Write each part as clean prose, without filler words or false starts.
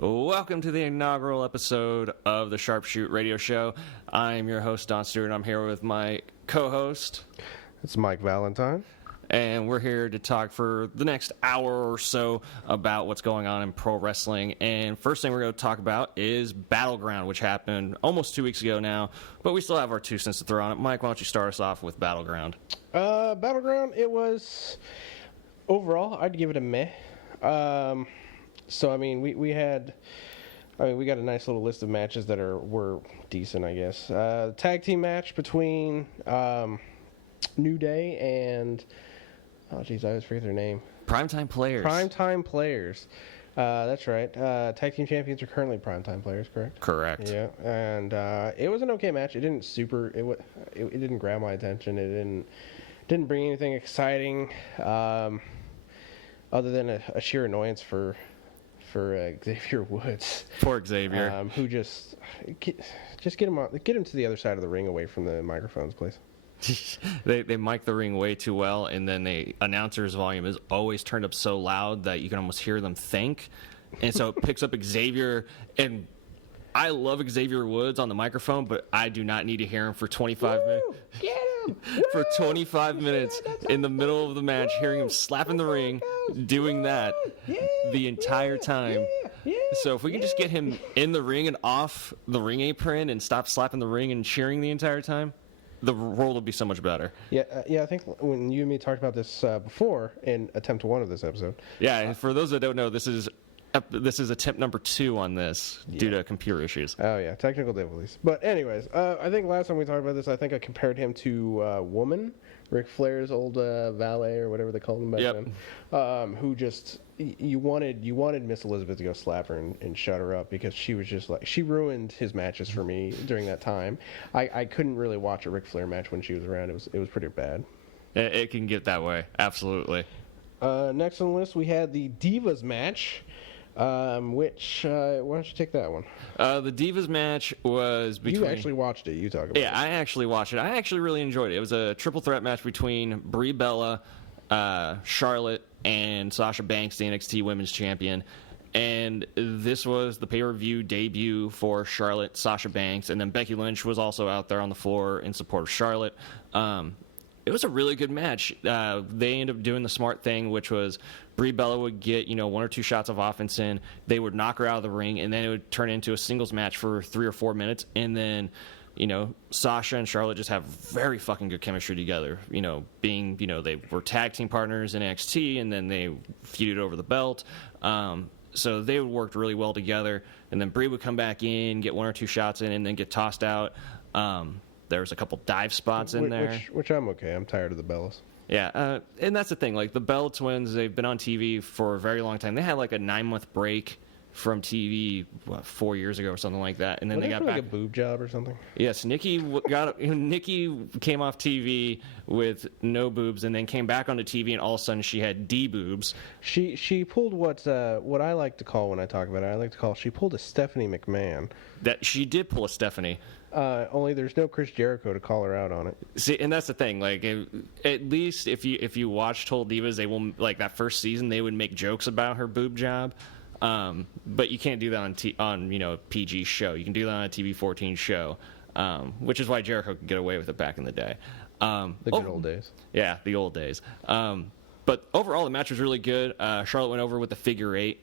Welcome to the inaugural episode of the Sharpshoot Radio Show. I'm your host, Don Stewart, and I'm here with my co-host. It's Mike Valentine. And we're here to talk for the next hour or so about what's going on in pro wrestling. And first thing we're going to talk about is Battleground, which happened almost 2 weeks ago now. But we still have our 2 cents to throw on it. Mike, why don't you start us off with Battleground? Battleground, it was... Overall, I'd give it a meh. So, I mean, we got a nice little list of matches that were decent, I guess. Tag team match between New Day and... Oh, jeez, I always forget their name. Primetime Players. Primetime Players. That's right. Tag team champions are currently Primetime Players, correct? Correct. Yeah, and it was an okay match. It didn't it didn't grab my attention. It didn't bring anything exciting, other than a sheer annoyance for Xavier Woods. Poor Xavier. Who just get him to the other side of the ring, away from the microphones, please. They mic the ring way too well, and then the announcer's volume is always turned up so loud that you can almost hear them think. And so it picks up Xavier, and I love Xavier Woods on the microphone, but I do not need to hear him for 25 minutes. Get him! For 25 minutes in the middle of the match, hearing him slapping the ring, doing that the entire time. So if we can just get him in the ring and off the ring apron and stop slapping the ring and cheering the entire time, the world will be so much better. Yeah. I think when you and me talked about this before in attempt 1 of this episode. Yeah, and for those that don't know, this is attempt number 2 on this due to computer issues. Oh yeah, technical difficulties. But anyways, I think last time we talked about this, I think I compared him to Woman, Ric Flair's old valet or whatever they called him back then. Who just you wanted Miss Elizabeth to go slap her and shut her up, because she was just like, she ruined his matches for me during that time. I couldn't really watch a Ric Flair match when she was around. It was pretty bad. It can get that way, absolutely. Next on the list we had the Divas match. Which why don't you take that one? The Divas match was between... You actually watched it. You talk about it. Yeah, I actually watched it. I actually really enjoyed it. It was a triple threat match between Brie Bella, Charlotte, and Sasha Banks, the NXT Women's Champion. And this was the pay-per-view debut for Charlotte, Sasha Banks, and then Becky Lynch was also out there on the floor in support of Charlotte. It was a really good match. They ended up doing the smart thing, which was Brie Bella would get 1 or 2 shots of offense in. They would knock her out of the ring, and then it would turn into a singles match for 3 or 4 minutes. And then, Sasha and Charlotte just have very fucking good chemistry together. They were tag team partners in NXT, and then they feuded over the belt. So they worked really well together. And then Brie would come back in, get 1 or 2 shots in, and then get tossed out. There was a couple dive spots in there. Which I'm okay. I'm tired of the Bellas. Yeah, and that's the thing. Like, the Bella Twins, they've been on TV for a very long time. They had, like, a 9-month break from TV, 4 years ago or something like that. And then they got back. Like a boob job or something? Yes, Nikki came off TV with no boobs and then came back onto TV, and all of a sudden she had D boobs. She pulled what I like to call, when I talk about it, she pulled a Stephanie McMahon. That she did pull a Stephanie. Only there's no Chris Jericho to call her out on it. See, and that's the thing. Like, at least if you watch Total Divas, they will, like, that first season they would make jokes about her boob job. But you can't do that on a PG show. You can do that on a TV-14 show, which is why Jericho could get away with it back in the day. The good old days. Yeah, the old days. But overall, the match was really good. Charlotte went over with the figure 8.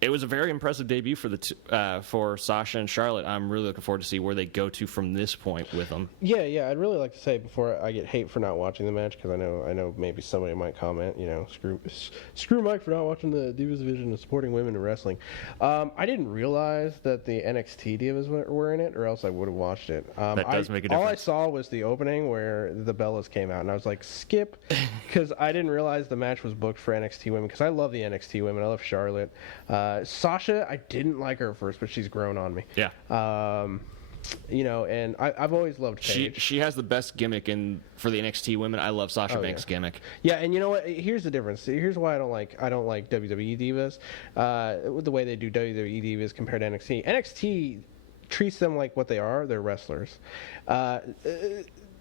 It was a very impressive debut for Sasha and Charlotte. I'm really looking forward to see where they go to from this point with them. Yeah. I'd really like to say, before I get hate for not watching the match, because I know maybe somebody might comment, screw Mike for not watching the Divas division and supporting women in wrestling. I didn't realize that the NXT Divas were in it, or else I would have watched it. That does make a difference. All I saw was the opening where the Bellas came out, and I was like, skip, because I didn't realize the match was booked for NXT women, because I love the NXT women. I love Charlotte. Sasha, I didn't like her at first, but she's grown on me. Yeah. And I've always loved Paige. She has the best gimmick for the NXT women. I love Sasha Banks' gimmick. Yeah, and you know what? Here's the difference. Here's why I don't like WWE Divas. The way they do WWE Divas compared to NXT. NXT treats them like what they are. They're wrestlers.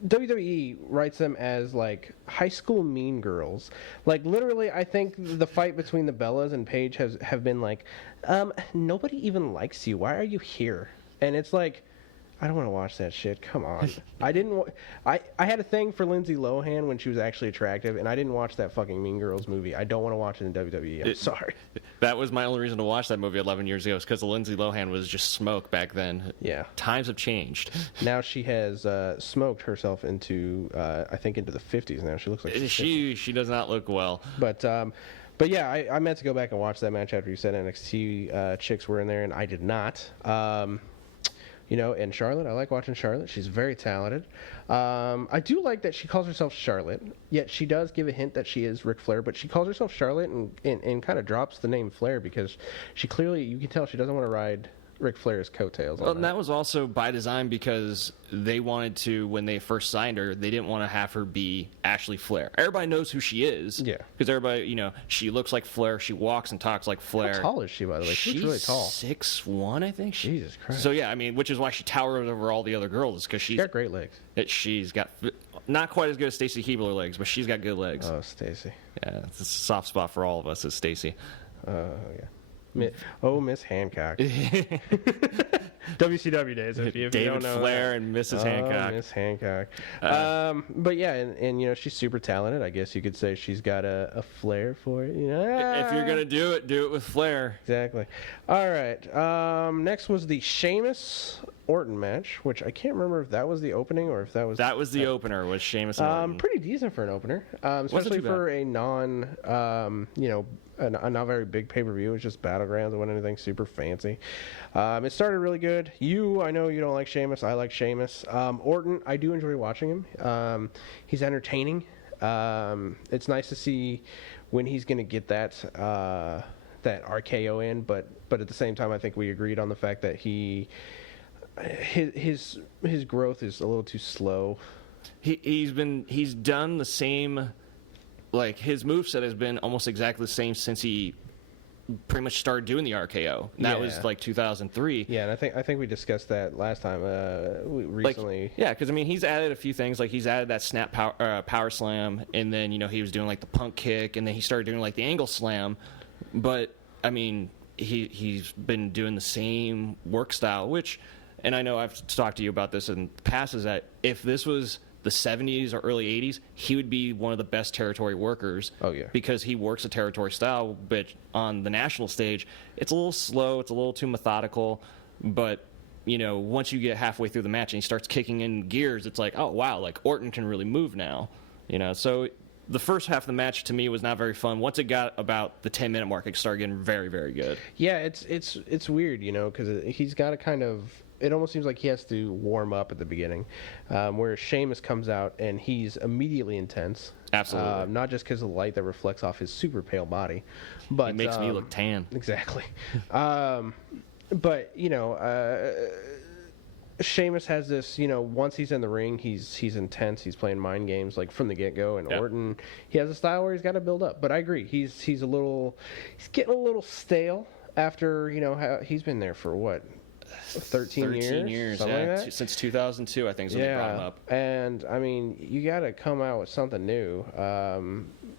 WWE writes them as like high school mean girls. Like literally, I think the fight between the Bellas and Paige have been like, nobody even likes you. Why are you here? And it's like, I don't want to watch that shit. Come on. I had a thing for Lindsay Lohan when she was actually attractive, and I didn't watch that fucking Mean Girls movie. I don't want to watch it in WWE. I'm sorry. That was my only reason to watch that movie 11 years ago, is because Lindsay Lohan was just smoke back then. Yeah. Times have changed. Now she has smoked herself into, I think, into the 50s now. She looks like she does not look well. But yeah, I meant to go back and watch that match after you said NXT chicks were in there, and I did not. And Charlotte, I like watching Charlotte. She's very talented. I do like that she calls herself Charlotte, yet she does give a hint that she is Ric Flair, but she calls herself Charlotte and kind of drops the name Flair because she clearly, you can tell she doesn't want to ride Ric Flair's coattails. Well, and that was also by design because they wanted to, when they first signed her, they didn't want to have her be Ashley Flair. Everybody knows who she is. Yeah. Because everybody, she looks like Flair. She walks and talks like Flair. How tall is she, by the way? She's really tall. 6'1", I think. Jesus Christ. So, yeah, which is why she towers over all the other girls, because she's got great legs. She's got not quite as good as Stacy Keibler legs, but she's got good legs. Oh, Stacy. Yeah, it's a soft spot for all of us, is Stacy. Yeah. Miss Hancock. WCW days, if you David don't know. Flair and Mrs. Hancock. Miss Hancock. But yeah, and she's super talented. I guess you could say she's got a flair for it. If you're gonna do it with flair. Exactly. All right. Next was the Sheamus Orton match, which I can't remember if that was the opening or if that was. That was the opener. Was Sheamus and Orton. Pretty decent for an opener, especially for a a not very big pay-per-view. It's just Battlegrounds. It wasn't anything super fancy. It started really good. I know you don't like Sheamus. I like Sheamus. Orton, I do enjoy watching him. He's entertaining. It's nice to see when he's going to get that RKO in, but at the same time, I think we agreed on the fact that his growth is a little too slow. He's done the same. Like, his moveset has been almost exactly the same since he pretty much started doing the RKO. And that was like 2003. Yeah, and I think we discussed that last time recently. Because he's added a few things. Like, he's added that snap power slam, and then he was doing like the punk kick, and then he started doing like the angle slam. But he's been doing the same work style, which, and I know I've talked to you about this in the past, is that if this was the 70s or early 80s, he would be one of the best territory workers. Oh, yeah. Because he works a territory style, but on the national stage, it's a little slow, it's a little too methodical, but, once you get halfway through the match and he starts kicking in gears, it's like, oh, wow, like, Orton can really move now. So the first half of the match, to me, was not very fun. Once it got about the 10-minute mark, it started getting very, very good. Yeah, it's weird, because he's got to kind of... It almost seems like he has to warm up at the beginning, where Sheamus comes out and he's immediately intense. Absolutely. Not just because of the light that reflects off his super pale body, but it makes me look tan. Exactly. But Sheamus has this. Once he's in the ring, he's intense. He's playing mind games like from the get go. And Orton, he has a style where he's got to build up. But I agree, he's getting a little stale after how he's been there for what. 13 years, something like that? Since 2002, I think is when they brought him up. And you got to come out with something new,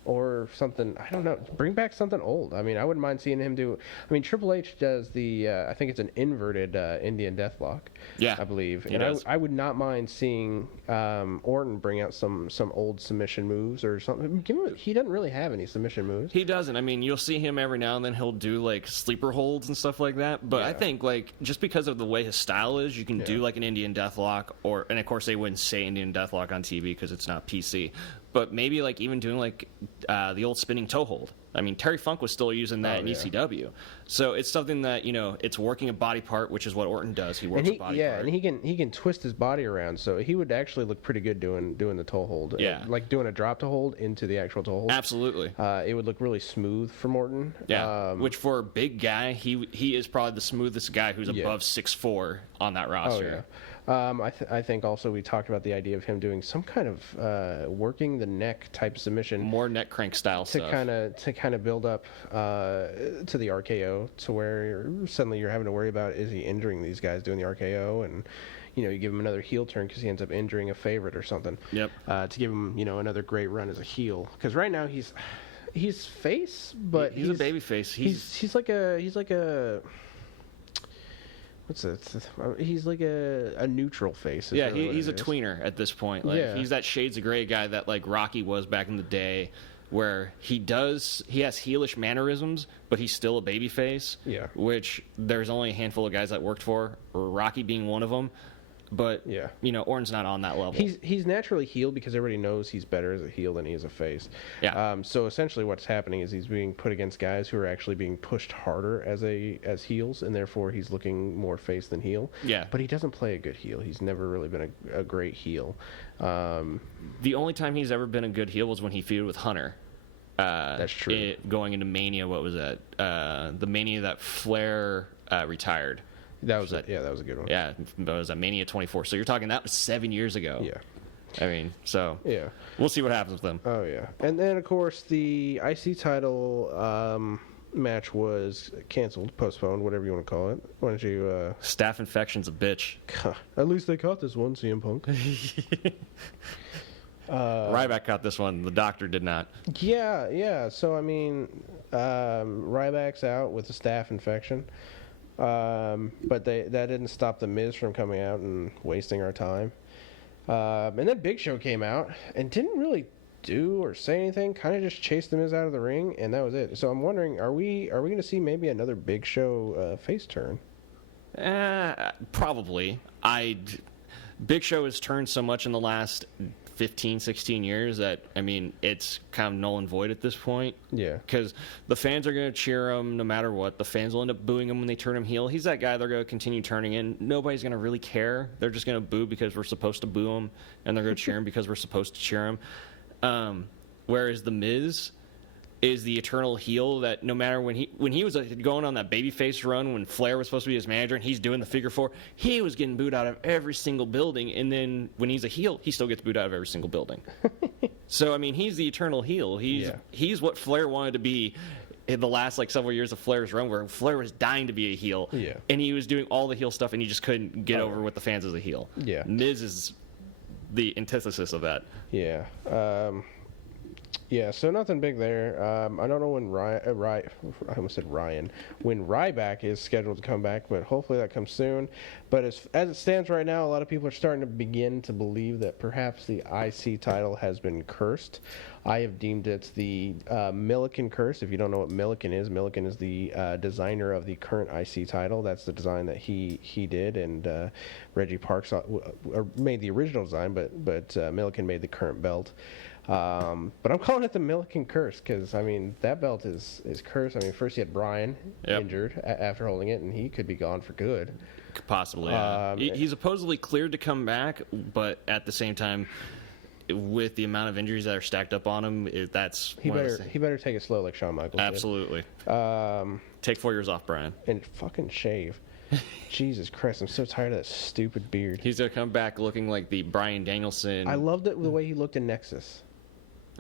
or something. I don't know. Bring back something old. I wouldn't mind seeing him do. Triple H does the. I think it's an inverted Indian Deathlock. Yeah, I believe. He does. I would not mind seeing Orton bring out some old submission moves or something. He doesn't really have any submission moves. He doesn't. You'll see him every now and then. He'll do like sleeper holds and stuff like that. But I think just because of the way his style is, you can do like an Indian Deathlock, and of course they wouldn't say Indian Deathlock on TV because it's not PC. But maybe like even doing like the old spinning toe hold. Terry Funk was still using that in ECW. So it's something that it's working a body part, which is what Orton does. He works a body part. Yeah, and he can twist his body around, so he would actually look pretty good doing the toe hold. Yeah, like doing a drop toe hold into the actual toe hold. Absolutely. It would look really smooth from Orton. Yeah, which for a big guy, he is probably the smoothest guy who's above 6'4" on that roster. Oh, yeah. I think also we talked about the idea of him doing some kind of working the neck type submission, more neck crank style stuff, to kind of build up to the RKO, to where suddenly you're having to worry about, is he injuring these guys doing the RKO, and you give him another heel turn because he ends up injuring a favorite or something. Yep. To give him, another great run as a heel. Because right now he's face, but he's a baby face. He's like a what's that? He's like a neutral face. Yeah, he's a tweener at this point. Like he's that shades of gray guy that like Rocky was back in the day, where he has heelish mannerisms, but he's still a baby face. Yeah. Which there's only a handful of guys that worked for, Rocky being one of them. But Orton's not on that level. He's naturally heel because everybody knows he's better as a heel than he is a face. Yeah. So essentially, what's happening is he's being put against guys who are actually being pushed harder as heels, and therefore he's looking more face than heel. Yeah. But he doesn't play a good heel. He's never really been a great heel. The only time he's ever been a good heel was when he feuded with Hunter. That's true. Going into Mania, what was that? The Mania that Flair retired. That was a good one. Yeah, that was at Mania 24. So you're talking that was 7 years ago. Yeah. I mean, so yeah, we'll see what happens with them. Oh yeah, and then of course the IC title match was canceled, postponed, whatever you want to call it. Why don't you? Staph infection's a bitch. At least they caught this one, CM Punk. Ryback caught this one. The doctor did not. Yeah. So I mean, Ryback's out with a staph infection. But that didn't stop the Miz from coming out and wasting our time. And then Big Show came out and didn't really do or say anything. Kind of just chased the Miz out of the ring, and that was it. So I'm wondering, are we going to see maybe another Big Show face turn? Probably. Big Show has turned so much in the last 15, 16 years that, I mean, it's kind of null and void at this point. Yeah. Because the fans are going to cheer him no matter what. The fans will end up booing him when they turn him heel. He's that guy they're going to continue turning in. Nobody's going to really care. They're just going to boo because we're supposed to boo him, and they're going to cheer him because we're supposed to cheer him. Whereas The Miz is the eternal heel that no matter when he was going on that babyface run when Flair was supposed to be his manager and he's doing the figure four, he was getting booed out of every single building, and then when he's a heel, he still gets booed out of every single building. So I mean, he's the eternal heel. He's what Flair wanted to be in the last several years of Flair's run, where Flair was dying to be a heel, and he was doing all the heel stuff, and he just couldn't get over with the fans as a heel. Yeah, Miz is the antithesis of that. Yeah. Yeah, so nothing big there. I don't know when I almost said Ryan, when Ryback is scheduled to come back, but hopefully that comes soon. But as it stands right now, a lot of people are starting to begin to believe that perhaps the IC title has been cursed. I have deemed it the Milliken curse. If you don't know what Milliken is the designer of the current IC title. That's the design that he did, and Reggie Parks made the original design, but Milliken made the current belt. But I'm calling it the Milliken curse because, I mean, that belt is cursed. I mean, first you had Bryan injured after holding it, and he could be gone for good. Possibly, yeah. He's supposedly cleared to come back, but at the same time, with the amount of injuries that are stacked up on him, he better take it slow like Shawn Michaels Absolutely. Take 4 years off, Bryan. And fucking shave. Jesus Christ, I'm so tired of that stupid beard. He's going to come back looking like the Bryan Danielson. I loved it the way he looked in Nexus.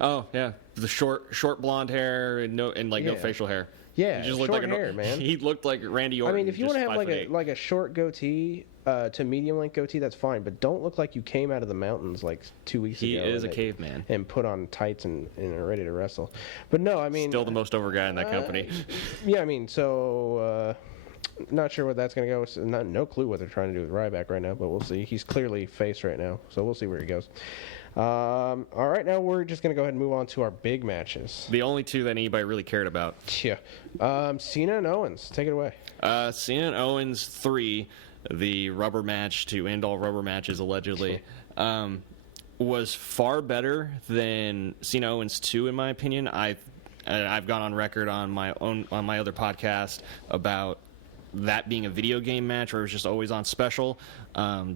Oh yeah, the short blonde hair and no facial hair. Yeah, he just short hair, man. He looked like Randy Orton. I mean, if you want to have like a short goatee to medium length goatee, that's fine. But don't look like you came out of the mountains 2 weeks ago. He is a caveman. And put on tights and are ready to wrestle. But no, I mean, still the most over guy in that company. Yeah, I mean, so not sure what that's going to go. So no clue what they're trying to do with Ryback right now, but we'll see. He's clearly face right now, so we'll see where he goes. All right, now we're just going to go ahead and move on to our big matches. The only two that anybody really cared about. Yeah. Cena and Owens. Take it away. Cena and Owens 3, the rubber match to end all rubber matches, allegedly, was far better than Cena Owens 2, in my opinion. I've gone on record on my other podcast about that being a video game match where it was just always on special,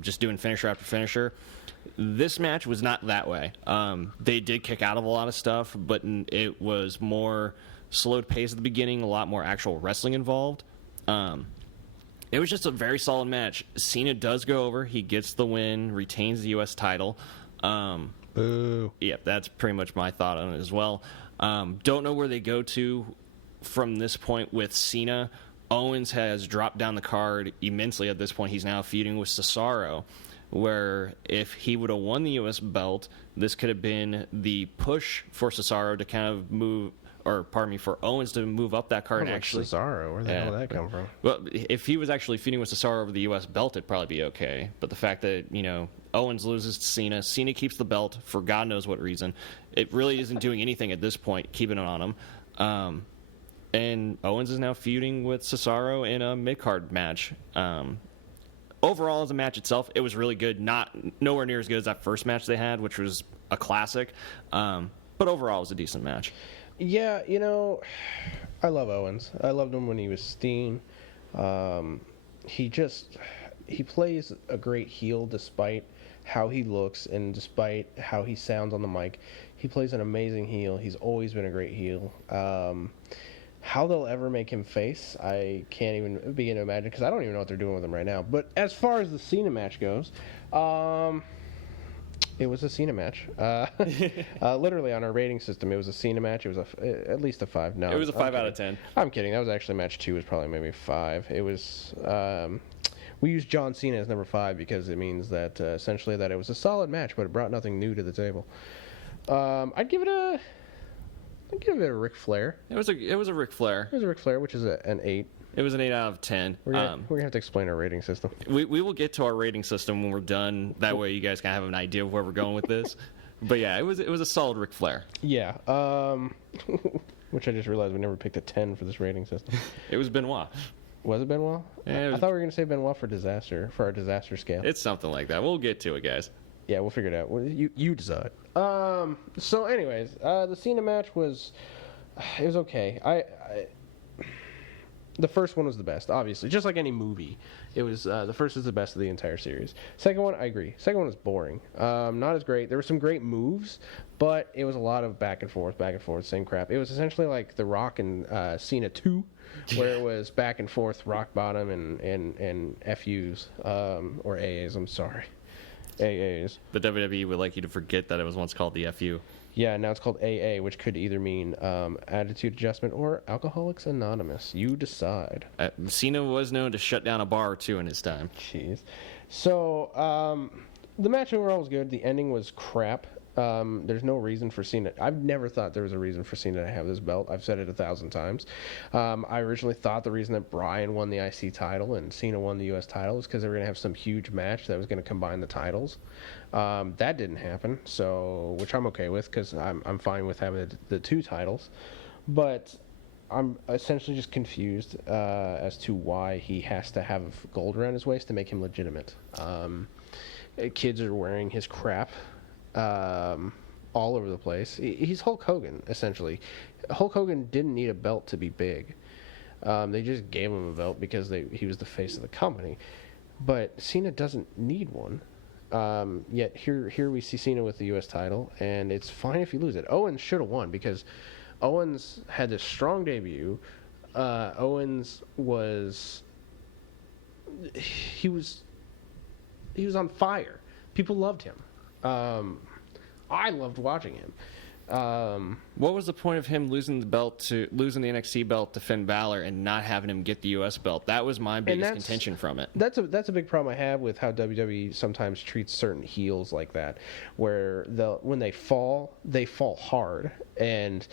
just doing finisher after finisher. This match was not that way. They did kick out of a lot of stuff, but it was more slowed pace at the beginning, a lot more actual wrestling involved. It was just a very solid match. Cena does go over. He gets the win, retains the U.S. title. Boo. Yeah, that's pretty much my thought on it as well. Don't know where they go to from this point with Cena. Owens has dropped down the card immensely at this point. He's now feuding with Cesaro. where if he would have won the U.S. belt, this could have been the push for Cesaro to kind of move, or pardon me, for Owens to move up that card. Like Actually, Cesaro, where the hell did that come from? Well, if he was actually feuding with Cesaro over the U.S. belt, it'd probably be okay. But the fact that, Owens loses to Cena, Cena keeps the belt for God knows what reason. It really isn't doing anything at this point, keeping it on him. And Owens is now feuding with Cesaro in a mid-card match. Overall, as a match itself, it was really good. Nowhere near as good as that first match they had, which was a classic. But overall, it was a decent match. Yeah, I love Owens. I loved him when he was Steen. He plays a great heel despite how he looks and despite how he sounds on the mic. He plays an amazing heel. He's always been a great heel. How they'll ever make him face, I can't even begin to imagine, because I don't even know what they're doing with him right now. But as far as the Cena match goes, it was a Cena match. Literally on our rating system, it was a Cena match. It was at least a 5. No, it was a 5 out of 10. I'm kidding. That was actually match 2. Was probably maybe 5. It was. We used John Cena as number 5 because it means that essentially that it was a solid match, but it brought nothing new to the table. I'd give it a Ric Flair. It was a Ric Flair. It was a Ric Flair, which is an 8. It was an 8 out of 10. We're gonna have to explain our rating system. We will get to our rating system when we're done. That way, you guys can have an idea of where we're going with this. But yeah, it was a solid Ric Flair. Yeah. Which I just realized we never picked a 10 for this rating system. It was Benoit. Was it Benoit? Yeah, I thought we were gonna say Benoit for our disaster scale. It's something like that. We'll get to it, guys. Yeah, we'll figure it out. You decide. So, anyways, the Cena match was okay. The first one was the best, obviously, just like any movie. It was the first is the best of the entire series. Second one, I agree. Second one was boring. Not as great. There were some great moves, but it was a lot of back and forth, same crap. It was essentially like The Rock and Cena 2, where it was back and forth, rock bottom and FUs or AAs. I'm sorry. AAs. The WWE would like you to forget that it was once called the FU. Yeah, now it's called AA, which could either mean attitude adjustment or Alcoholics Anonymous. You decide. Cena was known to shut down a bar or two in his time. Jeez. So, the match overall was good. The ending was crap. There's no reason for Cena. I've never thought there was a reason for Cena to have this belt. I've said it 1,000 times. I originally thought the reason that Bryan won the IC title and Cena won the US title was because they were going to have some huge match that was going to combine the titles. That didn't happen, which I'm okay with because I'm fine with having the 2 titles. But I'm essentially just confused as to why he has to have gold around his waist to make him legitimate. Kids are wearing his crap. All over the place. He's Hulk Hogan, essentially. Hulk Hogan didn't need a belt to be big. They just gave him a belt because he was the face of the company. But Cena doesn't need one. Yet here we see Cena with the U.S. title, and it's fine if you lose it. Owens should have won because Owens had this strong debut. Owens was on fire. People loved him. I loved watching him. What was the point of him losing the NXT belt to Finn Balor and not having him get the U.S. belt? That was my biggest contention from it. That's a big problem I have with how WWE sometimes treats certain heels like that, where when they fall hard, and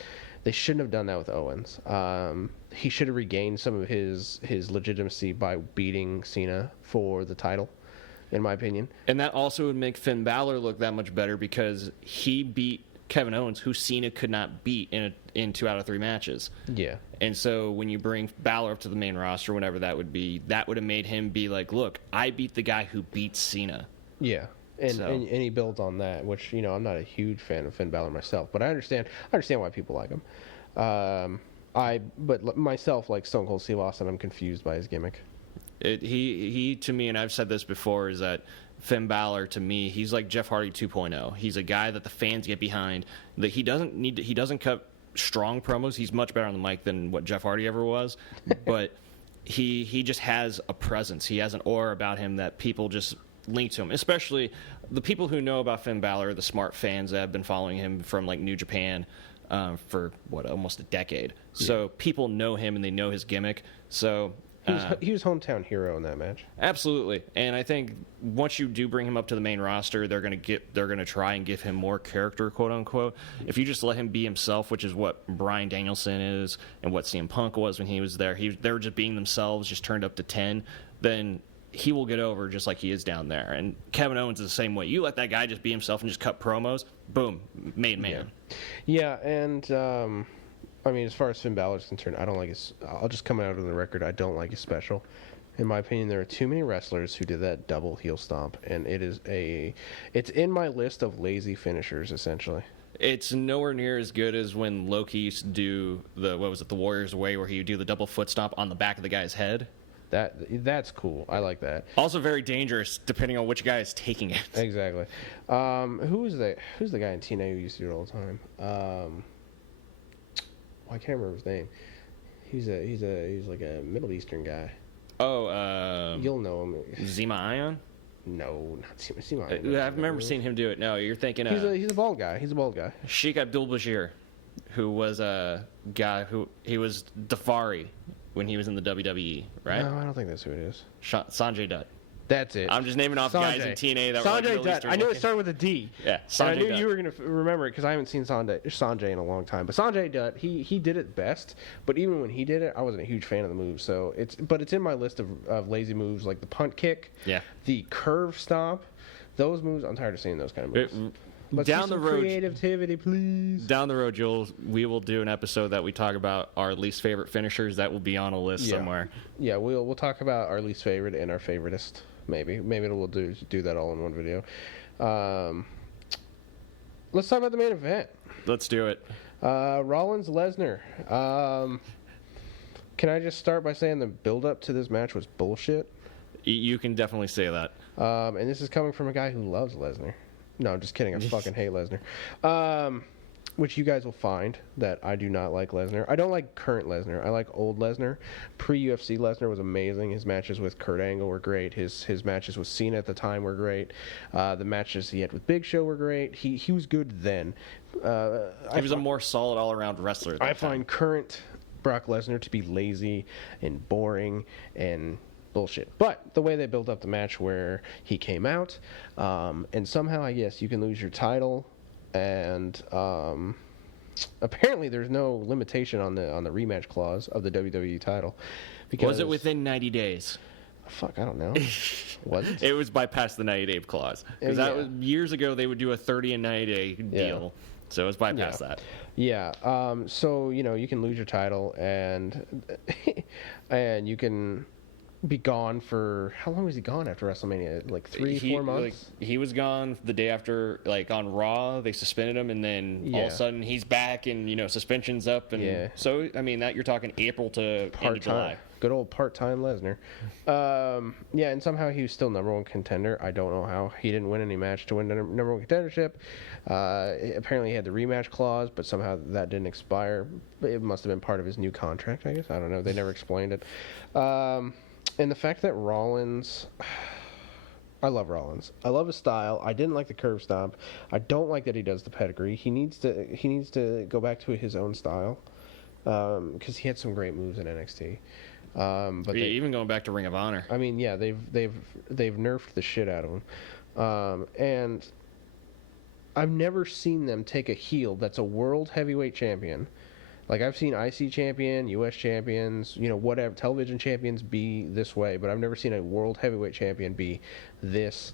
they shouldn't have done that with Owens. He should have regained some of his legitimacy by beating Cena for the title, in my opinion. And that also would make Finn Balor look that much better because he beat Kevin Owens, who Cena could not beat in 2 out of 3 matches. Yeah. And so when you bring Balor up to the main roster, whenever that would be, that would have made him be like, look, I beat the guy who beat Cena. Yeah. And he built on that, which, I'm not a huge fan of Finn Balor myself, but I understand why people like him. But myself, like Stone Cold Steve Austin, I'm confused by his gimmick. He to me, and I've said this before, is that Finn Balor, to me, he's like Jeff Hardy 2.0. He's a guy that the fans get behind. That he doesn't cut strong promos. He's much better on the mic than what Jeff Hardy ever was. But he just has a presence. He has an aura about him that people just link to him. Especially the people who know about Finn Balor, the smart fans that have been following him from like New Japan for almost a decade. So people know him and they know his gimmick. So He was hometown hero in that match. Absolutely, and I think once you do bring him up to the main roster, they're gonna try and give him more character, quote unquote. If you just let him be himself, which is what Bryan Danielson is, and what CM Punk was when he was there, they were just being themselves, just turned up to 10. Then he will get over just like he is down there. And Kevin Owens is the same way. You let that guy just be himself and just cut promos, boom, made man. Yeah, and. I mean, as far as Finn Balor is concerned, I don't like his. I'll just come out on the record. I don't like his special. In my opinion, there are too many wrestlers who did that double heel stomp, and it's in my list of lazy finishers, essentially. It's nowhere near as good as when Loki used to do the Warrior's Way, where he would do the double foot stomp on the back of the guy's head. That's cool. I like that. Also very dangerous, depending on which guy is taking it. Exactly. Who's the guy in TNA who used to do it all the time? I can't remember his name. He's like a Middle Eastern guy. Oh, you'll know him. Zema Ion? No, not Zema Ion. I remember seeing him do it. No, you're thinking. He's a bald guy. Sheikh Abdul-Bashir, who was a guy who he was Dafari when he was in the WWE, right? No, I don't think that's who it is. Sanjay Dutt. That's it. I'm just naming off guys in TNA that were like Sanjay Dutt. I knew it started with a D. Yeah, Sanjay Dutt. I knew you were going to remember it because I haven't seen Sanjay in a long time. But Sanjay Dutt, he did it best. But even when he did it, I wasn't a huge fan of the move. So it's in my list of lazy moves, like the punt kick, the curve stomp. Those moves, I'm tired of seeing those kind of moves. Let's down the road, creativity, please. Down the road, we will do an episode that we talk about our least favorite finishers. That will be on a list somewhere. Yeah, we'll talk about our least favorite and our favoritist. Maybe we'll do that all in one video. Let's talk about the main event. Let's do it. Rollins Lesnar. Can I just start by saying the build-up to this match was bullshit? You can definitely say that. And this is coming from a guy who loves Lesnar. No, I'm just kidding. I fucking hate Lesnar. Which you guys will find that I do not like Lesnar. I don't like current Lesnar. I like old Lesnar. Pre-UFC Lesnar was amazing. His matches with Kurt Angle were great. His matches with Cena at the time were great. The matches he had with Big Show were great. He was good then. He was a more solid all-around wrestler. I find current Brock Lesnar to be lazy and boring and bullshit. But the way they built up the match where he came out, and somehow I guess you can lose your title, and apparently there's no limitation on the rematch clause of the WWE title. Because was it within 90 days? Fuck, I don't know. Was it? It was bypassed the 90-day clause. Because that was years ago. They would do a 30 and 90-day deal. So it was bypassed that. Yeah. So you can lose your title, and you can be gone for how long was he gone after WrestleMania? Like 3-4 months. He was gone the day after, like on Raw. They suspended him, and then all of a sudden he's back, and suspension's up, and so I mean that you're talking April to end of July. Good old part-time Lesnar. And somehow he was still number one contender. I don't know how. He didn't win any match to win number one contendership. Apparently he had the rematch clause, but somehow that didn't expire. It must have been part of his new contract, I guess. I don't know. They never explained it. And the fact that Rollins... I love Rollins. I love his style. I didn't like the curve stomp. I don't like that he does the pedigree. He needs to go back to his own style because he had some great moves in NXT. But even going back to Ring of Honor. I mean, yeah, they've nerfed the shit out of him, and I've never seen them take a heel that's a world heavyweight champion. Like I've seen IC champion, US champions, whatever television champions be this way, but I've never seen a world heavyweight champion be this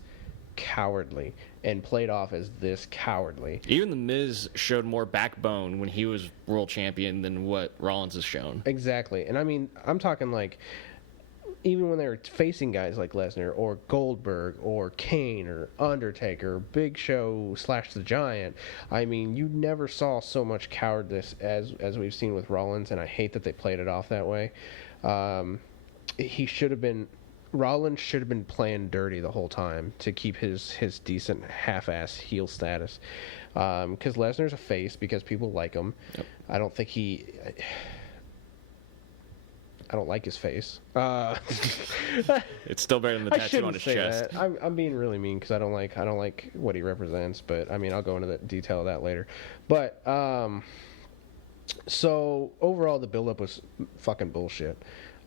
cowardly and played off as this cowardly. Even The Miz showed more backbone when he was world champion than what Rollins has shown. Exactly. And I mean, I'm talking like even when they were facing guys like Lesnar or Goldberg or Kane or Undertaker, Big Show / The Giant, I mean, you never saw so much cowardice as we've seen with Rollins, and I hate that they played it off that way. Rollins should have been playing dirty the whole time to keep his decent half-ass heel status. Because Lesnar's a face because people like him. Yep. I don't think I don't like his face. It's still better than the tattoo on his chest. That. I'm being really mean because I don't like what he represents. But I mean, I'll go into the detail of that later. But so overall, the build-up was fucking bullshit.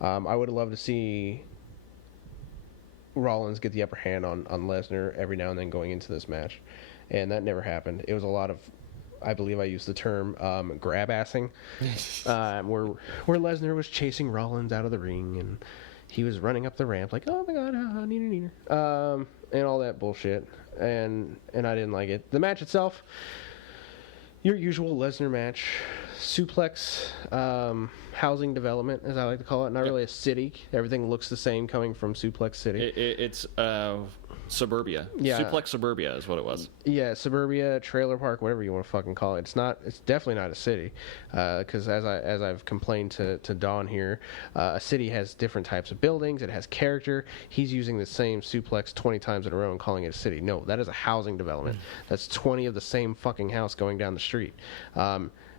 I would love to see Rollins get the upper hand on Lesnar every now and then going into this match, and that never happened. It was a lot of, I believe I used the term grab-assing, where Lesnar was chasing Rollins out of the ring, and he was running up the ramp like, oh my god, neener, and all that bullshit, and I didn't like it. The match itself, your usual Lesnar match, suplex, housing development, as I like to call it. Not really a city. Everything looks the same coming from Suplex City. It's suburbia. Yeah. Suplex suburbia is what it was. Yeah, suburbia, trailer park, whatever you want to fucking call it. It's definitely not a city, because as I've complained to Dawn here, a city has different types of buildings. It has character. He's using the same suplex 20 times in a row and calling it a city. No, that is a housing development. That's 20 of the same fucking house going down the street.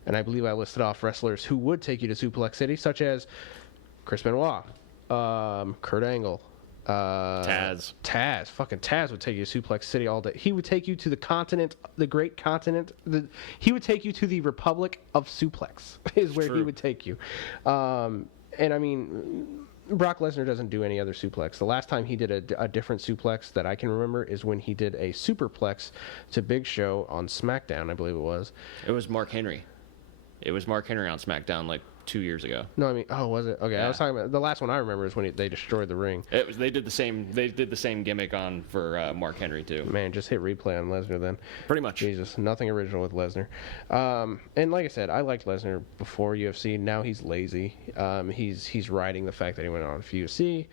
And I believe I listed off wrestlers who would take you to Suplex City, such as Chris Benoit, Kurt Angle, Taz. Fucking Taz would take you to Suplex City all day. He would take you to the continent, the great continent. He would take you to the Republic of Suplex, is where he would take you. And I mean, Brock Lesnar doesn't do any other suplex. The last time he did a different suplex that I can remember is when he did a superplex to Big Show on SmackDown, I believe it was. It was Mark Henry. It was Mark Henry on SmackDown like 2 years ago. No, I mean, was it? Okay, yeah. I was talking about the last one I remember is when they destroyed the ring. They did the same gimmick for Mark Henry too. Man, just hit replay on Lesnar then. Pretty much. Jesus, nothing original with Lesnar. And like I said, I liked Lesnar before UFC. Now he's lazy. He's riding the fact that he went on for UFC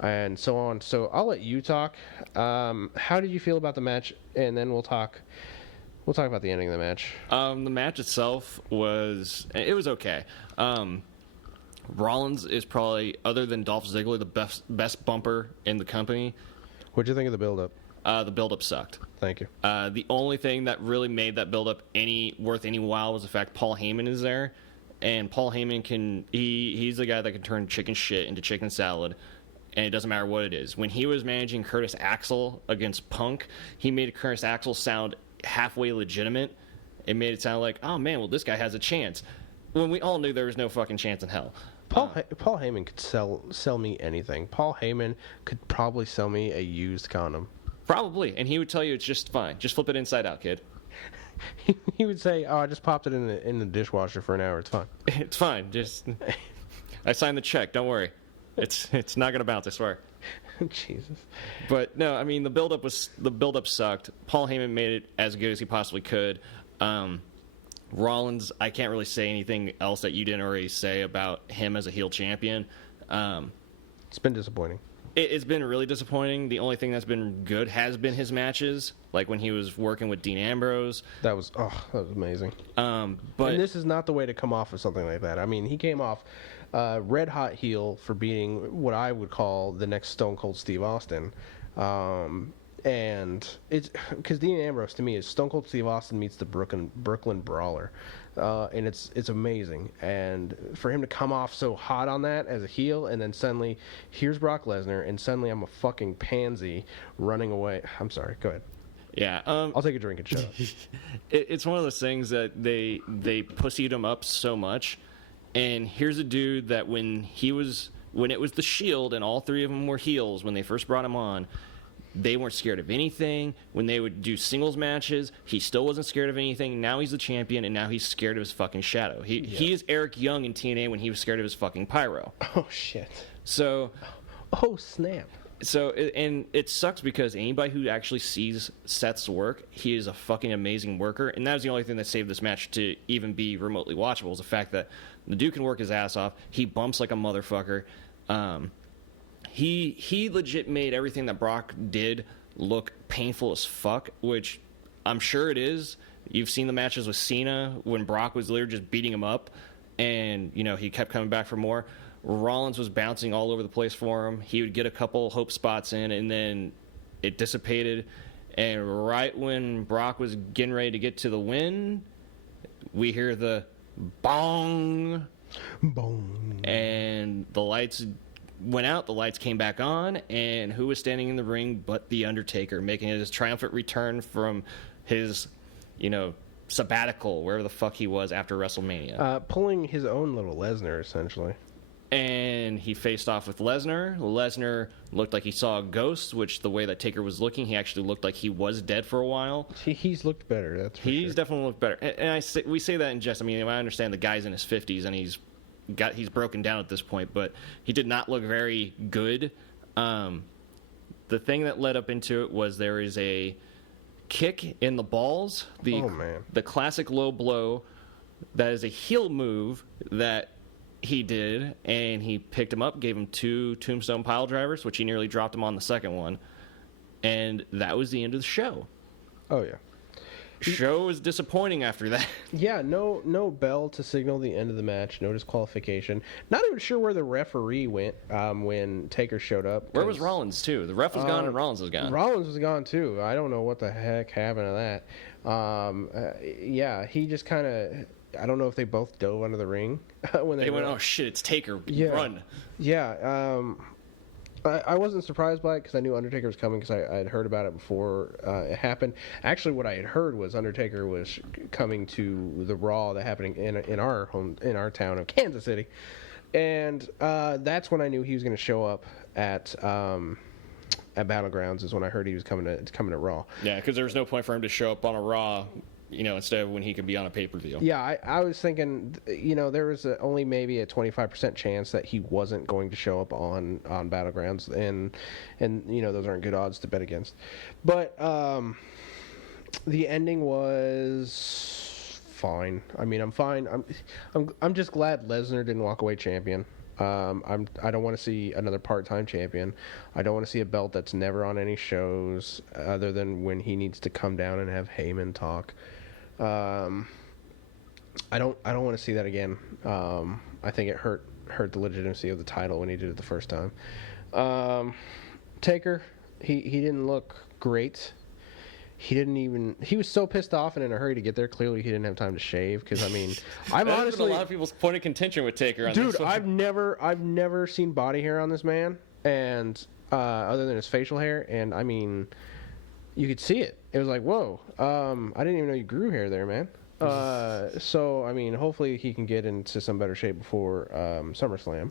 and so on. So I'll let you talk. How did you feel about the match? And then we'll talk about the ending of the match. The match itself was okay. Rollins is probably, other than Dolph Ziggler, the best bumper in the company. What'd you think of the build-up? The build-up sucked. Thank you. The only thing that really made that build-up worth any while was the fact Paul Heyman is there. And Paul Heyman he's the guy that can turn chicken shit into chicken salad. And it doesn't matter what it is. When he was managing Curtis Axel against Punk, he made Curtis Axel sound halfway legitimate. It made it sound like, oh man, well this guy has a chance, when we all knew there was no fucking chance in hell. Paul Heyman could sell me anything. Paul Heyman could probably sell me a used condom. Probably, and he would tell you it's just fine. Just flip it inside out, kid. He would say, oh, I just popped it in the dishwasher for an hour. It's fine. It's fine. Just I signed the check. Don't worry. It's not gonna bounce. I swear. Jesus. But no, I mean the build-up sucked. Paul Heyman made it as good as he possibly could. Rollins, I can't really say anything else that you didn't already say about him as a heel champion. It's been disappointing. It's been really disappointing. The only thing that's been good has been his matches, like when he was working with Dean Ambrose. That was amazing. But and this is not the way to come off of something like that. I mean, he came off red hot heel for beating what I would call the next Stone Cold Steve Austin. And it's because Dean Ambrose to me is Stone Cold Steve Austin meets the Brooklyn Brawler, and it's amazing. And for him to come off so hot on that as a heel, and then suddenly here's Brock Lesnar, and suddenly I'm a fucking pansy running away. I'm sorry. Go ahead. Yeah, I'll take a drink and shut up. It's one of those things that they pussied him up so much, and here's a dude that when it was the Shield and all three of them were heels when they first brought him on. They weren't scared of anything. When they would do singles matches, he still wasn't scared of anything. Now he's the champion, and now he's scared of his fucking shadow. He is Eric Young in TNA when he was scared of his fucking pyro. Oh, shit. So... Oh, snap. So, and it sucks because anybody who actually sees Seth's work, he is a fucking amazing worker, and that was the only thing that saved this match to even be remotely watchable, is the fact that the dude can work his ass off. He bumps like a motherfucker. He legit made everything that Brock did look painful as fuck, which I'm sure it is. You've seen the matches with Cena when Brock was literally just beating him up, and he kept coming back for more. Rollins was bouncing all over the place for him. He would get a couple hope spots in, and then it dissipated. And right when Brock was getting ready to get to the win, we hear the bong. Bong. And the lights went out, the lights came back on, and who was standing in the ring but The Undertaker, making his triumphant return from his, sabbatical, wherever the fuck he was after WrestleMania. Pulling his own little Lesnar, essentially. and he faced off with Lesnar. Lesnar looked like he saw a ghost, which the way that Taker was looking, he actually looked like he was dead for a while. He's looked better, that's for He's sure. definitely looked better. And we say that in jest. I mean, I understand the guy's in his 50s, and he's broken down at this point, but he did not look very good. The thing that led up into it was there is a kick in the balls, the classic low blow. That is a heel move that he did, and he picked him up, gave him 2 tombstone pile drivers, which he nearly dropped him on the second one, and that was the end of the show. Oh, yeah. Show was disappointing after that. Yeah, no bell to signal the end of the match, no disqualification. Not even sure where the referee went when Taker showed up. Where was Rollins, too? The ref was gone and Rollins was gone. Rollins was gone, too. I don't know what the heck happened to that. Yeah, he just kind of... I don't know if they both dove under the ring when they went, oh, shit, it's Taker. Yeah. Run. Yeah, I wasn't surprised by it because I knew Undertaker was coming because I had heard about it before it happened. Actually, what I had heard was Undertaker was coming to the Raw that happening in our town of Kansas City, and that's when I knew he was going to show up at Battlegrounds. Is when I heard he was coming to Raw. Yeah, because there was no point for him to show up on a Raw. Instead of when he could be on a pay-per-view. Yeah, I was thinking, there was only maybe a 25% chance that he wasn't going to show up on Battlegrounds, and those aren't good odds to bet against. But the ending was fine. I mean, I'm fine. I'm just glad Lesnar didn't walk away champion. I don't want to see another part-time champion. I don't want to see a belt that's never on any shows other than when he needs to come down and have Heyman talk. I don't want to see that again. I think it hurt the legitimacy of the title when he did it the first time. Taker, he didn't look great. He was so pissed off and in a hurry to get there. Clearly, he didn't have time to shave. Because I'm honestly been a lot of people's point of contention with Taker. On dude, this one. I've never seen body hair on this man, and other than his facial hair, and I mean, you could see it. It was like, whoa, I didn't even know you grew hair there, man. So I mean, hopefully he can get into some better shape before SummerSlam.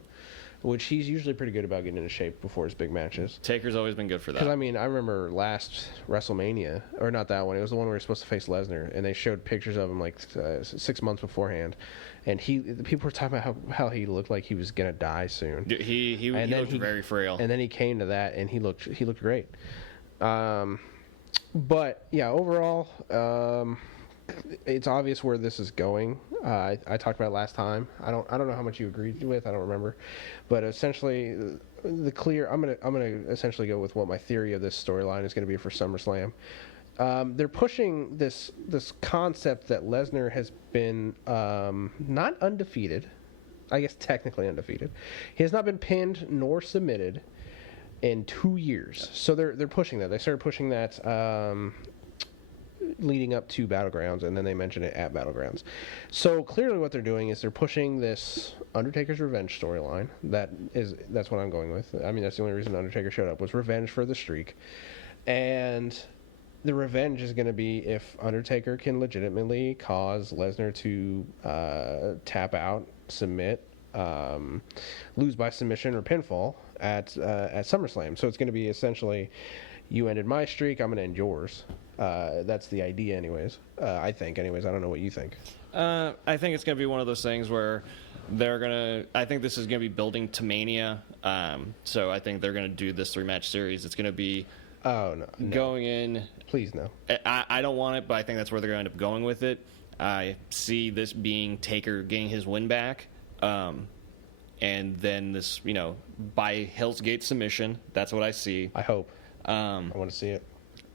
Which he's usually pretty good about getting into shape before his big matches. Taker's always been good for that. Because, I mean, I remember last WrestleMania, or not that one, it was the one where he was supposed to face Lesnar, and they showed pictures of him, 6 months beforehand, and people were talking about how he looked like he was going to die soon. He looked very frail. And then he came to that, and he looked great. But, yeah, overall, it's obvious where this is going. I talked about it last time. I don't know how much you agreed with. I don't remember, but essentially, I'm gonna essentially go with what my theory of this storyline is going to be for SummerSlam. They're pushing this concept that Lesnar has been not undefeated. I guess technically undefeated. He has not been pinned nor submitted in 2 years. So they're pushing that. They started pushing that. Leading up to Battlegrounds, and then they mention it at Battlegrounds. So clearly what they're doing is they're pushing this Undertaker's revenge storyline. That's what I'm going with. I mean, that's the only reason Undertaker showed up, was revenge for the streak. And the revenge is going to be if Undertaker can legitimately cause Lesnar to tap out, submit, lose by submission or pinfall at SummerSlam. So it's going to be essentially, you ended my streak, I'm going to end yours. That's the idea anyways. I think anyways. I don't know what you think. I think it's going to be one of those things where I think this is going to be building to Mania. So I think they're going to do this 3-match series. It's going to be going in. Please no. I don't want it, but I think that's where they're going to end up going with it. I see this being Taker getting his win back. And then this, by Hell's Gate submission. That's what I see. I hope. I want to see it.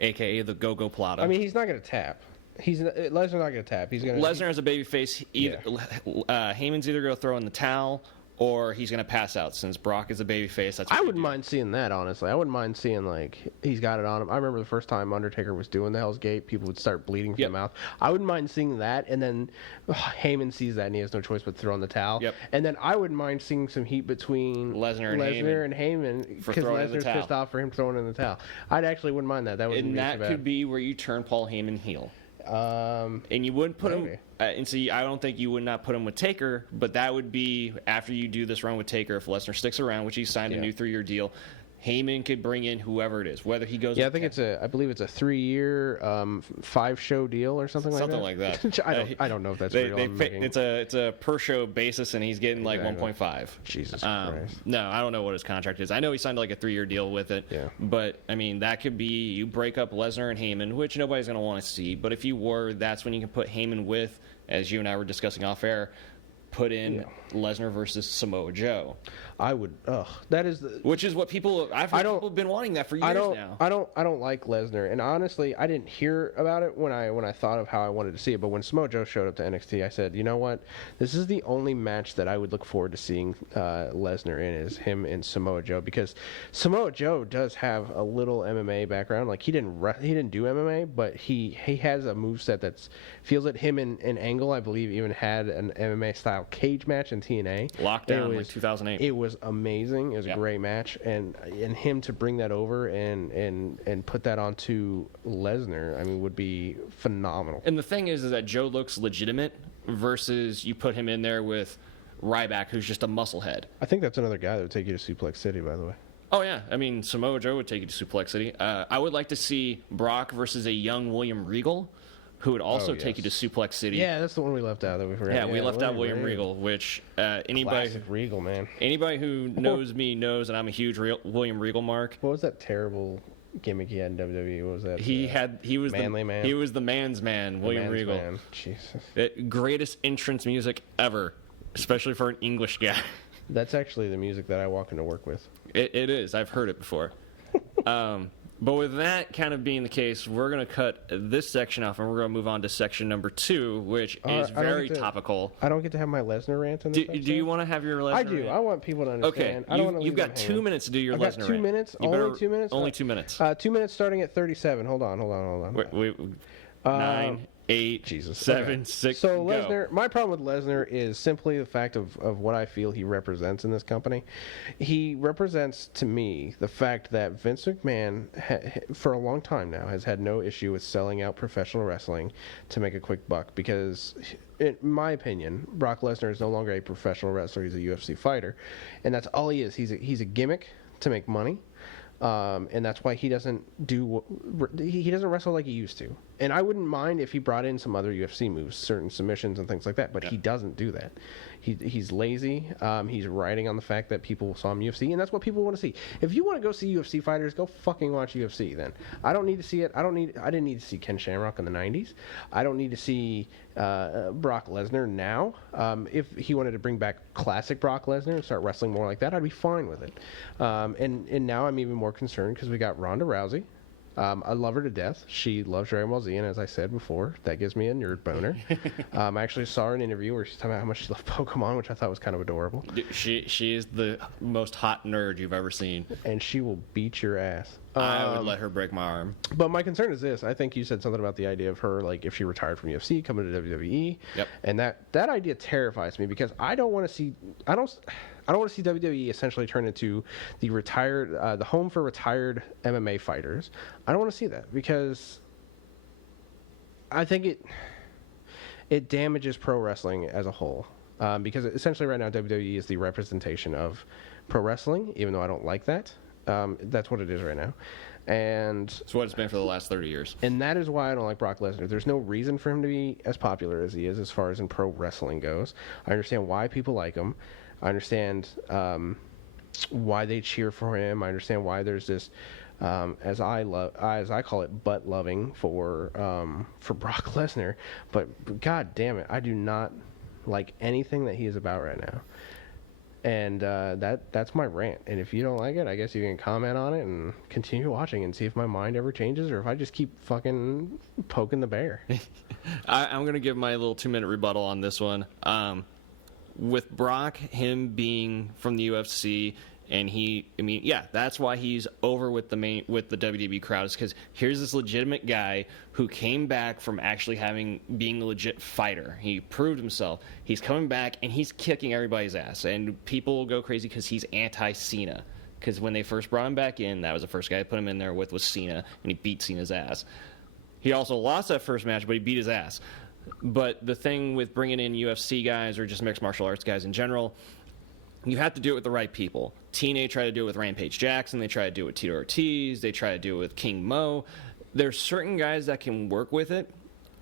AKA the Go-Go Plata. I mean, he's not going to tap. Lesnar's not going to tap. Lesnar as a babyface. Heyman's either going to throw in the towel or he's going to pass out. Since Brock is a babyface, that's what I wouldn't mind seeing that, honestly. I wouldn't mind seeing, he's got it on him. I remember the first time Undertaker was doing the Hell's Gate, people would start bleeding from the mouth. I wouldn't mind seeing that, and then Heyman sees that, and he has no choice but to throw in the towel. Yep. And then I wouldn't mind seeing some heat between Lesnar and Heyman because Lesnar's pissed off for him throwing in the towel. I actually wouldn't mind that. That could be where you turn Paul Heyman heel. And you wouldn't put him. And see, I don't think you would not put him with Taker, but that would be after you do this run with Taker. If Lesnar sticks around, which he signed a new 3-year deal, Heyman could bring in whoever it is, whether he goes. Yeah, I believe it's a 3-year, 5-show deal or something like that. Something like that. I don't know if that's real. It's a per show basis, and he's getting like 1.5. Jesus Christ. No, I don't know what his contract is. I know he signed like a 3-year deal with it. Yeah. But I mean, that could be you break up Lesnar and Heyman, which nobody's going to want to see. But if you were, that's when you can put Heyman with, as you and I were discussing off air, put in Lesnar versus Samoa Joe. I would. That is which is what people. I've heard people have been wanting that for years now. I don't like Lesnar, and honestly, I didn't hear about it when I thought of how I wanted to see it. But when Samoa Joe showed up to NXT, I said, you know what, this is the only match that I would look forward to seeing Lesnar in, is him and Samoa Joe, because Samoa Joe does have a little MMA background. Like he didn't do MMA, but he has a moveset that feels it. Him and Angle, I believe, even had an MMA style cage match in TNA. Lockdown, like 2008. It was amazing. It was a great match, and him to bring that over and put that onto Lesnar, I mean, would be phenomenal. And the thing is that Joe looks legitimate versus you put him in there with Ryback, who's just a musclehead. I think that's another guy that would take you to Suplex City, by the way. Oh, yeah. I mean, Samoa Joe would take you to Suplex City. I would like to see Brock versus a young William Regal, who would also take you to Suplex City. Yeah, that's the one we left out that we forgot. Yeah, we left out William Regal, which Classic Regal, man. Anybody who knows me knows that I'm a huge William Regal mark. What was that terrible gimmick he had in WWE? What was that? He was Manly the Man. He was the man's man, William Regal. Man. Jesus. Greatest entrance music ever, especially for an English guy. That's actually the music that I walk into work with. It is. I've heard it before. But with that kind of being the case, we're going to cut this section off, and we're going to move on to section number 2, which is very topical. I don't get to have my Lesnar rant in this episode? Do you want to have your Lesnar rant? I do. I want people to understand. Okay, you've got 2 minutes to do your Lesnar rant. 2 minutes? Only 2 minutes? Only 2 minutes. 2 minutes starting at 37. Hold on. Wait, 9, 8, Jesus. 7, Okay. 6, So go. Lesnar, my problem with Lesnar is simply the fact of what I feel he represents in this company. He represents to me the fact that Vince McMahon, for a long time now, has had no issue with selling out professional wrestling to make a quick buck, because, in my opinion, Brock Lesnar is no longer a professional wrestler. He's a UFC fighter, and that's all he is. He's a gimmick to make money. And that's why he doesn't wrestle like he used to. And I wouldn't mind if he brought in some other UFC moves, certain submissions and things like that, but he doesn't do that. He's lazy. He's riding on the fact that people saw him UFC, and that's what people want to see. If you want to go see UFC fighters, go fucking watch UFC then. I don't need to see it. I didn't need to see Ken Shamrock in the 90s. I don't need to see Brock Lesnar now. If he wanted to bring back classic Brock Lesnar and start wrestling more like that, I'd be fine with it. And now I'm even more concerned because we got Ronda Rousey. I love her to death. She loves Dragon Ball Z, and as I said before, that gives me a nerd boner. I actually saw her in an interview where she's talking about how much she loved Pokemon, which I thought was kind of adorable. She is the most hot nerd you've ever seen. And she will beat your ass. I would let her break my arm. But my concern is this. I think you said something about the idea of her, like, if she retired from UFC, coming to WWE. Yep. And that idea terrifies me, because I don't want to see WWE essentially turn into the home for retired MMA fighters. I don't want to see that, because I think it damages pro wrestling as a whole. Because essentially right now WWE is the representation of pro wrestling, even though I don't like that. That's what it is right now. And it's what it's been for the last 30 years. And that is why I don't like Brock Lesnar. There's no reason for him to be as popular as he is as far as in pro wrestling goes. I understand why people like him. I understand why they cheer for him. I understand why there's this, as I call it, butt loving for Brock Lesnar. But god damn it, I do not like anything that he is about right now. And that's my rant. And if you don't like it, I guess you can comment on it and continue watching and see if my mind ever changes, or if I just keep fucking poking the bear. I'm going to give my little 2-minute rebuttal on this one. With Brock, him being from the UFC, and that's why he's over with the WWE crowd, is because here's this legitimate guy who came back from actually being a legit fighter. He proved himself. He's coming back, and he's kicking everybody's ass. And people will go crazy because he's anti-Cena. Because when they first brought him back in, that was the first guy I put him in there with was Cena, and he beat Cena's ass. He also lost that first match, but he beat his ass. But the thing with bringing in UFC guys or just mixed martial arts guys in general, you have to do it with the right people. TNA tried to do it with Rampage Jackson. They tried to do it with Tito Ortiz. They tried to do it with King Mo. There's certain guys that can work with it,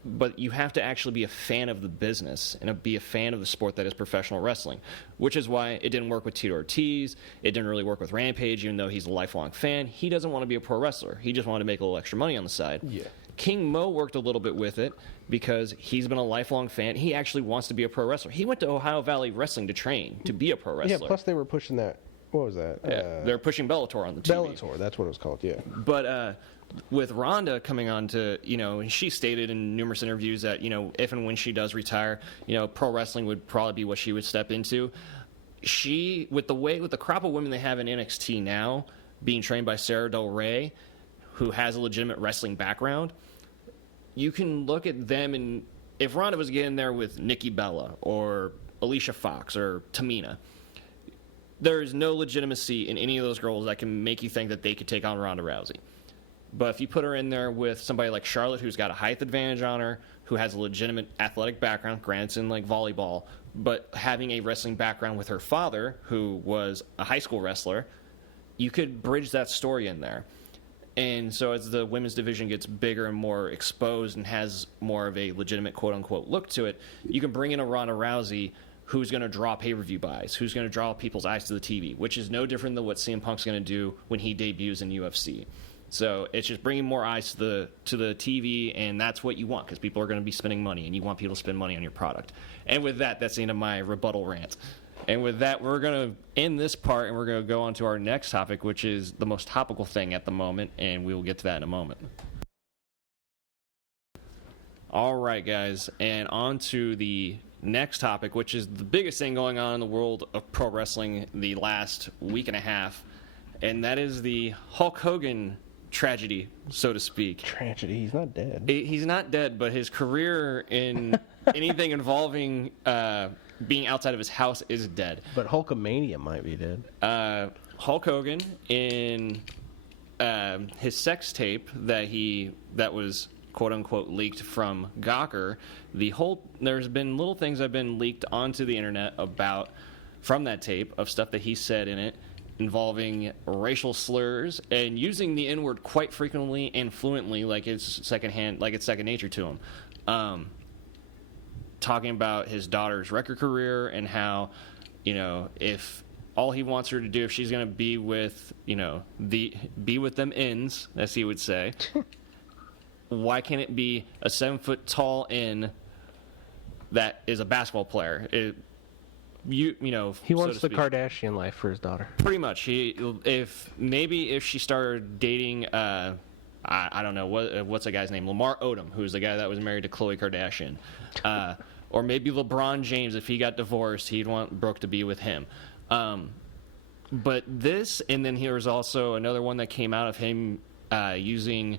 but you have to actually be a fan of the business and be a fan of the sport that is professional wrestling, which is why it didn't work with Tito Ortiz. It didn't really work with Rampage, even though he's a lifelong fan. He doesn't want to be a pro wrestler. He just wanted to make a little extra money on the side. Yeah. King Mo worked a little bit with it because he's been a lifelong fan. He actually wants to be a pro wrestler. He went to Ohio Valley Wrestling to train to be a pro wrestler. Yeah, plus they were pushing that. What was that? Yeah, they're pushing Bellator on the TV. Bellator, that's what it was called, yeah. But with Ronda coming on to, she stated in numerous interviews that, if and when she does retire, pro wrestling would probably be what she would step into. She, with the crop of women they have in NXT now, being trained by Sarah Del Rey, who has a legitimate wrestling background, you can look at them, and if Ronda was getting there with Nikki Bella or Alicia Fox or Tamina, there is no legitimacy in any of those girls that can make you think that they could take on Ronda Rousey. But if you put her in there with somebody like Charlotte, who's got a height advantage on her, who has a legitimate athletic background, granted it's in like volleyball, but having a wrestling background with her father, who was a high school wrestler, you could bridge that story in there. And so as the women's division gets bigger and more exposed and has more of a legitimate quote-unquote look to it, you can bring in a Ronda Rousey who's going to draw pay-per-view buys, who's going to draw people's eyes to the TV, which is no different than what CM Punk's going to do when he debuts in UFC. So it's just bringing more eyes to the TV, and that's what you want, because people are going to be spending money, and you want people to spend money on your product. And with that, that's the end of my rebuttal rant. And with that, we're going to end this part, and we're going to go on to our next topic, which is the most topical thing at the moment, and we will get to that in a moment. All right, guys, and on to the next topic, which is the biggest thing going on in the world of pro wrestling the last week and a half, and that is the Hulk Hogan tragedy, so to speak. Tragedy? He's not dead. He's not dead, but his career in anything involving being outside of his house is dead. But Hulkamania might be dead. Hulk Hogan, in his sex tape that was quote-unquote leaked from Gawker, there's been little things that have been leaked onto the internet from that tape of stuff that he said in it, involving racial slurs and using the N-word quite frequently and fluently, like it's second nature to him. Talking about his daughter's record career and how, if all he wants her to do, if she's going to be with, be with them ends, as he would say, why can't it be a 7-foot tall N that is a basketball player? He wants the Kardashian life for his daughter. Pretty much. If she started dating, I don't know what's the guy's name, Lamar Odom, who's the guy that was married to Khloe Kardashian, or maybe LeBron James. If he got divorced, he'd want Brooke to be with him. But this, and then there was also another one that came out of him using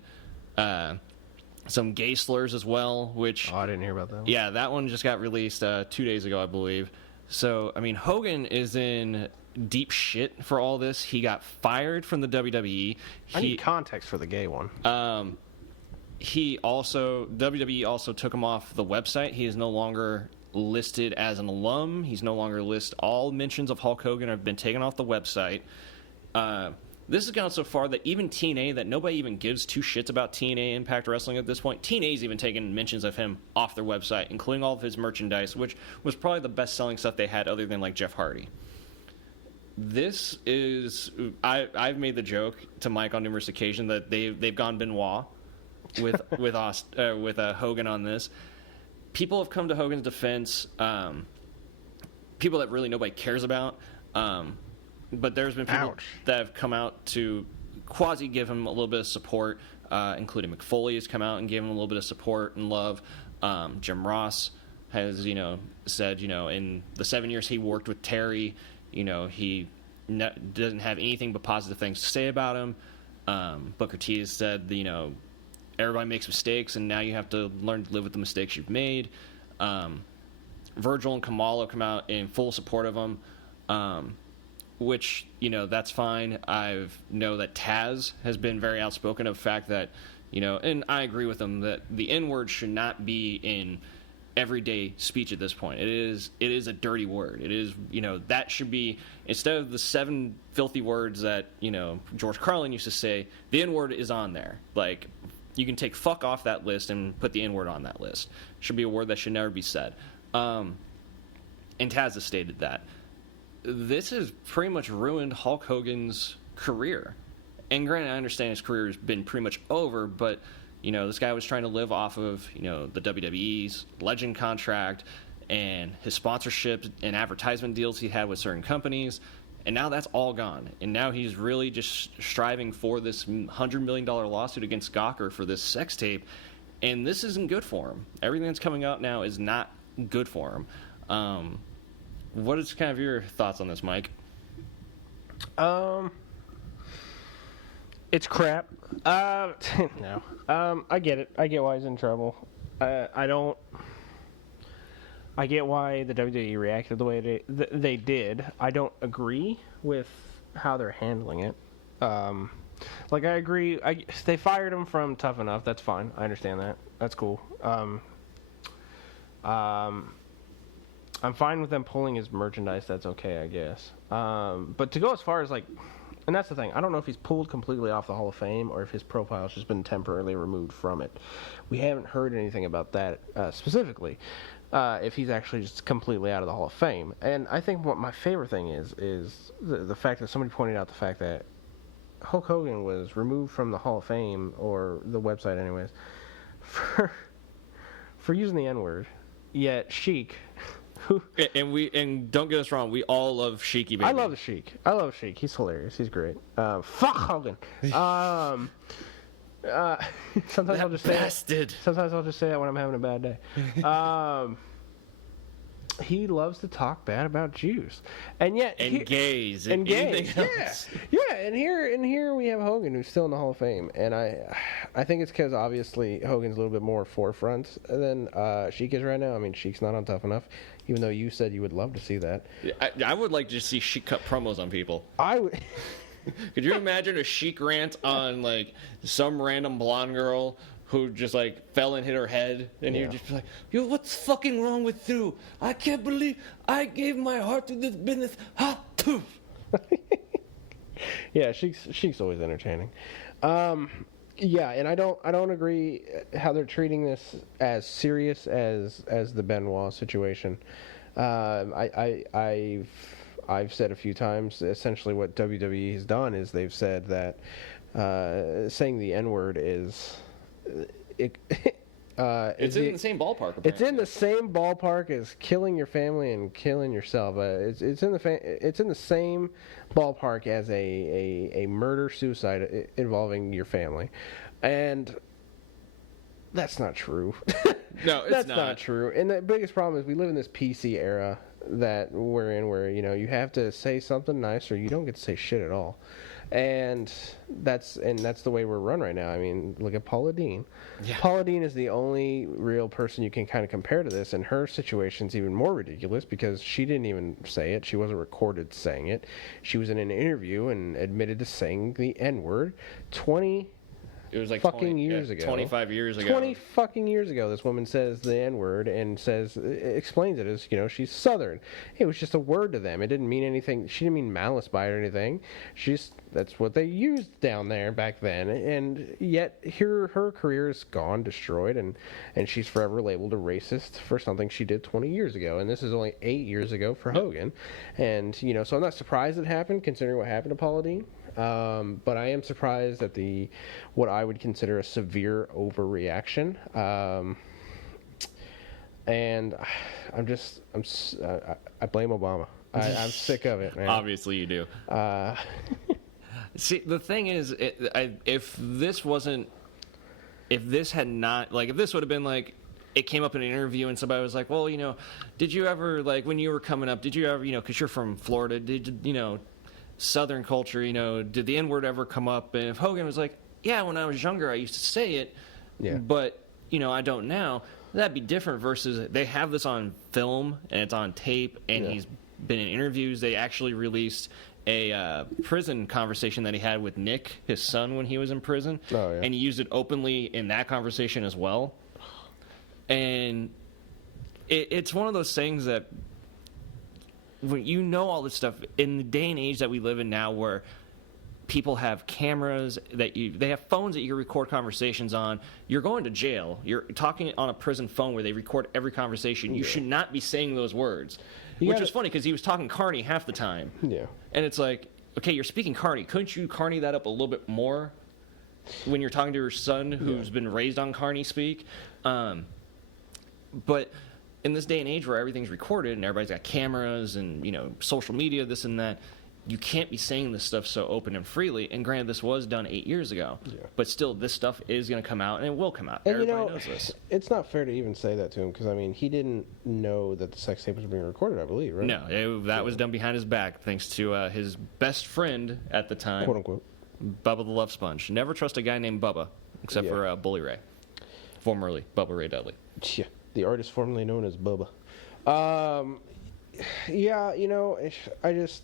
some gay slurs as well. Which I didn't hear about that one. Yeah, that one just got released 2 days ago, I believe. So, Hogan is in deep shit for all this. He got fired from the WWE. I need context for the gay one. WWE also took him off the website. He is no longer listed as an alum. He's no longer listed. All mentions of Hulk Hogan have been taken off the website. This has gone so far that even TNA, that nobody even gives two shits about TNA Impact Wrestling at this point, TNA's even taken mentions of him off their website, including all of his merchandise, which was probably the best-selling stuff they had other than, like, Jeff Hardy. This is... I've made the joke to Mike on numerous occasions that they've gone Benoit with Hogan on this. People have come to Hogan's defense, people that really nobody cares about, but there's been people that have come out to quasi give him a little bit of support, including Mick Foley has come out and gave him a little bit of support and love. Jim Ross has, said, in the 7 years he worked with Terry, he doesn't have anything but positive things to say about him. Booker T has said, everybody makes mistakes, and now you have to learn to live with the mistakes you've made. Virgil and Kamala come out in full support of him. Which, that's fine. I know that Taz has been very outspoken of the fact that And I agree with him that the N-word should not be in everyday speech at this point. It is a dirty word. It is, that should be, instead of the 7 filthy words that, George Carlin used to say, the N-word is on there. Like, you can take fuck off that list and put the N-word on that list. It should be a word that should never be said. And Taz has stated that. This has pretty much ruined Hulk Hogan's career. And granted, I understand his career has been pretty much over, but this guy was trying to live off of, the WWE's Legend contract and his sponsorship and advertisement deals he had with certain companies. And now that's all gone. And now he's really just striving for this $100 million lawsuit against Gawker for this sex tape. And this isn't good for him. Everything that's coming out now is not good for him. What is kind of your thoughts on this, Mike? It's crap. No. I get it. I get why he's in trouble. I get why the WWE reacted the way they did. I don't agree with how they're handling it. I agree. They fired him from Tough Enough. That's fine. I understand that. That's cool. I'm fine with them pulling his merchandise. That's okay, I guess. But to go as far as and that's the thing. I don't know if he's pulled completely off the Hall of Fame or if his profile's just been temporarily removed from it. We haven't heard anything about that specifically. If he's actually just completely out of the Hall of Fame. And I think what my favorite thing is the fact that somebody pointed out the fact that Hulk Hogan was removed from the Hall of Fame, or the website anyways, for using the N-word. Yet Sheik... And don't get us wrong, we all love Sheiky Baby. I love the Sheik. He's hilarious. He's great. Fuck Hogan. Sometimes I'll just say it. Sometimes I'll just say that when I'm having a bad day. He loves to talk bad about Jews, and yet gays. Yeah. And here we have Hogan, who's still in the Hall of Fame, and I think it's because obviously Hogan's a little bit more forefront than Sheik is right now. I mean, Sheik's not on Tough Enough, even though you said you would love to see that. I would like to see Sheik cut promos on people. I would. Could you imagine a Sheik rant on some random blonde girl who just fell and hit her head, and you'd just be like, "Yo, what's fucking wrong with you? I can't believe I gave my heart to this business." Ha! Yeah, Sheik's always entertaining. Yeah, and I don't agree how they're treating this as serious as the Benoit situation. I've said a few times, essentially what WWE has done is they've said that saying the N-word is... it's in the same ballpark. Apparently. It's in the same ballpark as killing your family and killing yourself. It's in the same ballpark as a murder-suicide involving your family, and that's not true. No, it's that's not true. And the biggest problem is we live in this PC era that we're in, where you have to say something nice or you don't get to say shit at all. And that's the way we're run right now. I mean, look at Paula Deen. Yeah. Paula Deen is the only real person you can kind of compare to this, and her situation's even more ridiculous because she didn't even say it. She wasn't recorded saying it. She was in an interview and admitted to saying the N-word 20 It was like fucking years ago. 25 years ago. 20 fucking years ago, this woman says the N-word and explains it as, she's Southern. It was just a word to them. It didn't mean anything. She didn't mean malice by it or anything. That's what they used down there back then. And yet her career is gone, destroyed, and she's forever labeled a racist for something she did 20 years ago. And this is only 8 years ago for Hogan. And, so I'm not surprised it happened, considering what happened to Paula Deen. But I am surprised at what I would consider a severe overreaction. And I blame Obama. I'm sick of it, man. Obviously you do. See, the thing is, if this would have been it came up in an interview and somebody was like, well, did you ever, when you were coming up, did you ever, because you're from Florida, Southern culture, did the N-word ever come up? And if Hogan was like, yeah, when I was younger, I used to say it, but, I don't now, that'd be different versus they have this on film and it's on tape and he's been in interviews. They actually released a prison conversation that he had with Nick, his son, when he was in prison. Oh, yeah. And he used it openly in that conversation as well. And it's one of those things that, when you know all this stuff, in the day and age that we live in now, where people have cameras they have phones that you can record conversations on. You're going to jail. You're talking on a prison phone where they record every conversation. You should not be saying those words. Which was funny because he was talking Carney half the time. Yeah. And it's like, okay, you're speaking Carney. Couldn't you Carney that up a little bit more when you're talking to your son who's been raised on Carney speak? But in this day and age where everything's recorded and everybody's got cameras and, social media, this and that, you can't be saying this stuff so open and freely. And granted, this was done 8 years ago. Yeah. But still, this stuff is going to come out, and it will come out. And everybody knows this. It's not fair to even say that to him, because, he didn't know that the sex tape was being recorded, I believe, right? No, that was done behind his back, thanks to his best friend at the time, quote unquote, Bubba the Love Sponge. Never trust a guy named Bubba, except for Bully Ray, formerly Bubba Ray Dudley. Yeah, the artist formerly known as Bubba. I just...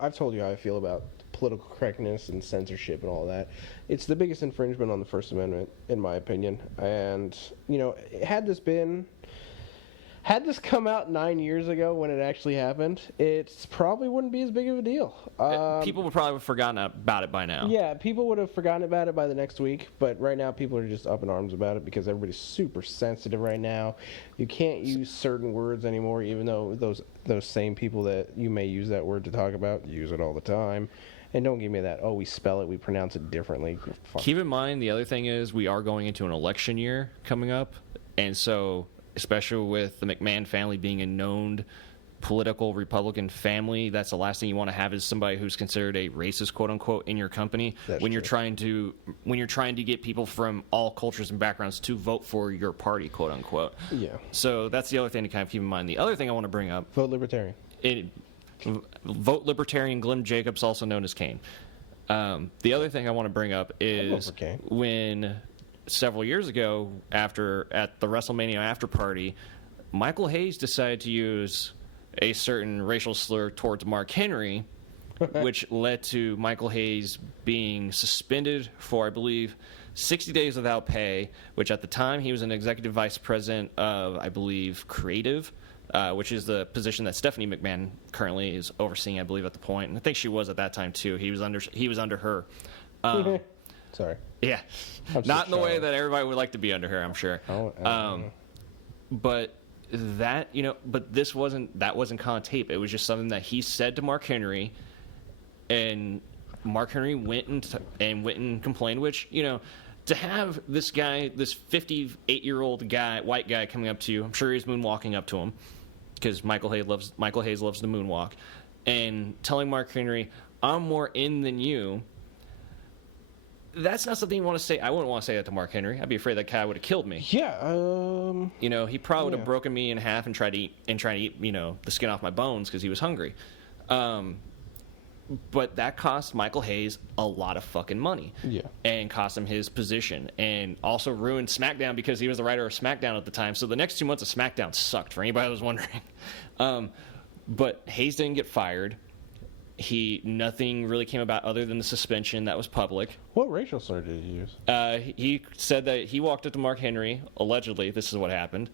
I've told you how I feel about political correctness and censorship and all that. It's the biggest infringement on the First Amendment, in my opinion. And, had this come out 9 years ago when it actually happened, it probably wouldn't be as big of a deal. People would probably have forgotten about it by now. Yeah, people would have forgotten about it by the next week, but right now people are just up in arms about it because everybody's super sensitive right now. You can't use certain words anymore, even though those same people that you may use that word to talk about use it all the time. And don't give me that, we spell it, we pronounce it differently. Keep in mind, the other thing is we are going into an election year coming up, and so... especially with the McMahon family being a known political Republican family, that's the last thing you want to have is somebody who's considered a racist, quote unquote, in your company. That's when true. you're trying to get people from all cultures and backgrounds to vote for your party, quote unquote. Yeah. So that's the other thing to kind of keep in mind. The other thing I want to bring up: vote libertarian. Vote libertarian. Glenn Jacobs, also known as Kane. The other thing I want to bring up is when, several years ago, at the WrestleMania after party, Michael Hayes decided to use a certain racial slur towards Mark Henry, which led to Michael Hayes being suspended for, I believe, 60 days without pay, which at the time he was an executive vice president of, I believe, creative, which is the position that Stephanie McMahon currently is overseeing, I believe, at the point. And I think she was at that time too. He was under her. Sorry. Yeah, not in the way that everybody would like to be under her, I'm sure. But that wasn't caught on tape. It was just something that he said to Mark Henry, and Mark Henry went and complained. Which, to have this guy, this 58-year-old guy, white guy, coming up to you, I'm sure he's moonwalking up to him because Michael Hayes loves the moonwalk, and telling Mark Henry, "I'm more in than you." That's not something you want to say. I wouldn't want to say that to Mark Henry. I'd be afraid that guy would have killed me. Yeah. He probably would have broken me in half and tried to eat the skin off my bones because he was hungry. But that cost Michael Hayes a lot of fucking money. Yeah. And cost him his position, and also ruined SmackDown because he was the writer of SmackDown at the time. So the next 2 months of SmackDown sucked, for anybody who was wondering. But Hayes didn't get fired. Nothing really came about other than the suspension that was public. What racial slur did he use? He said that he walked up to Mark Henry, allegedly, this is what happened.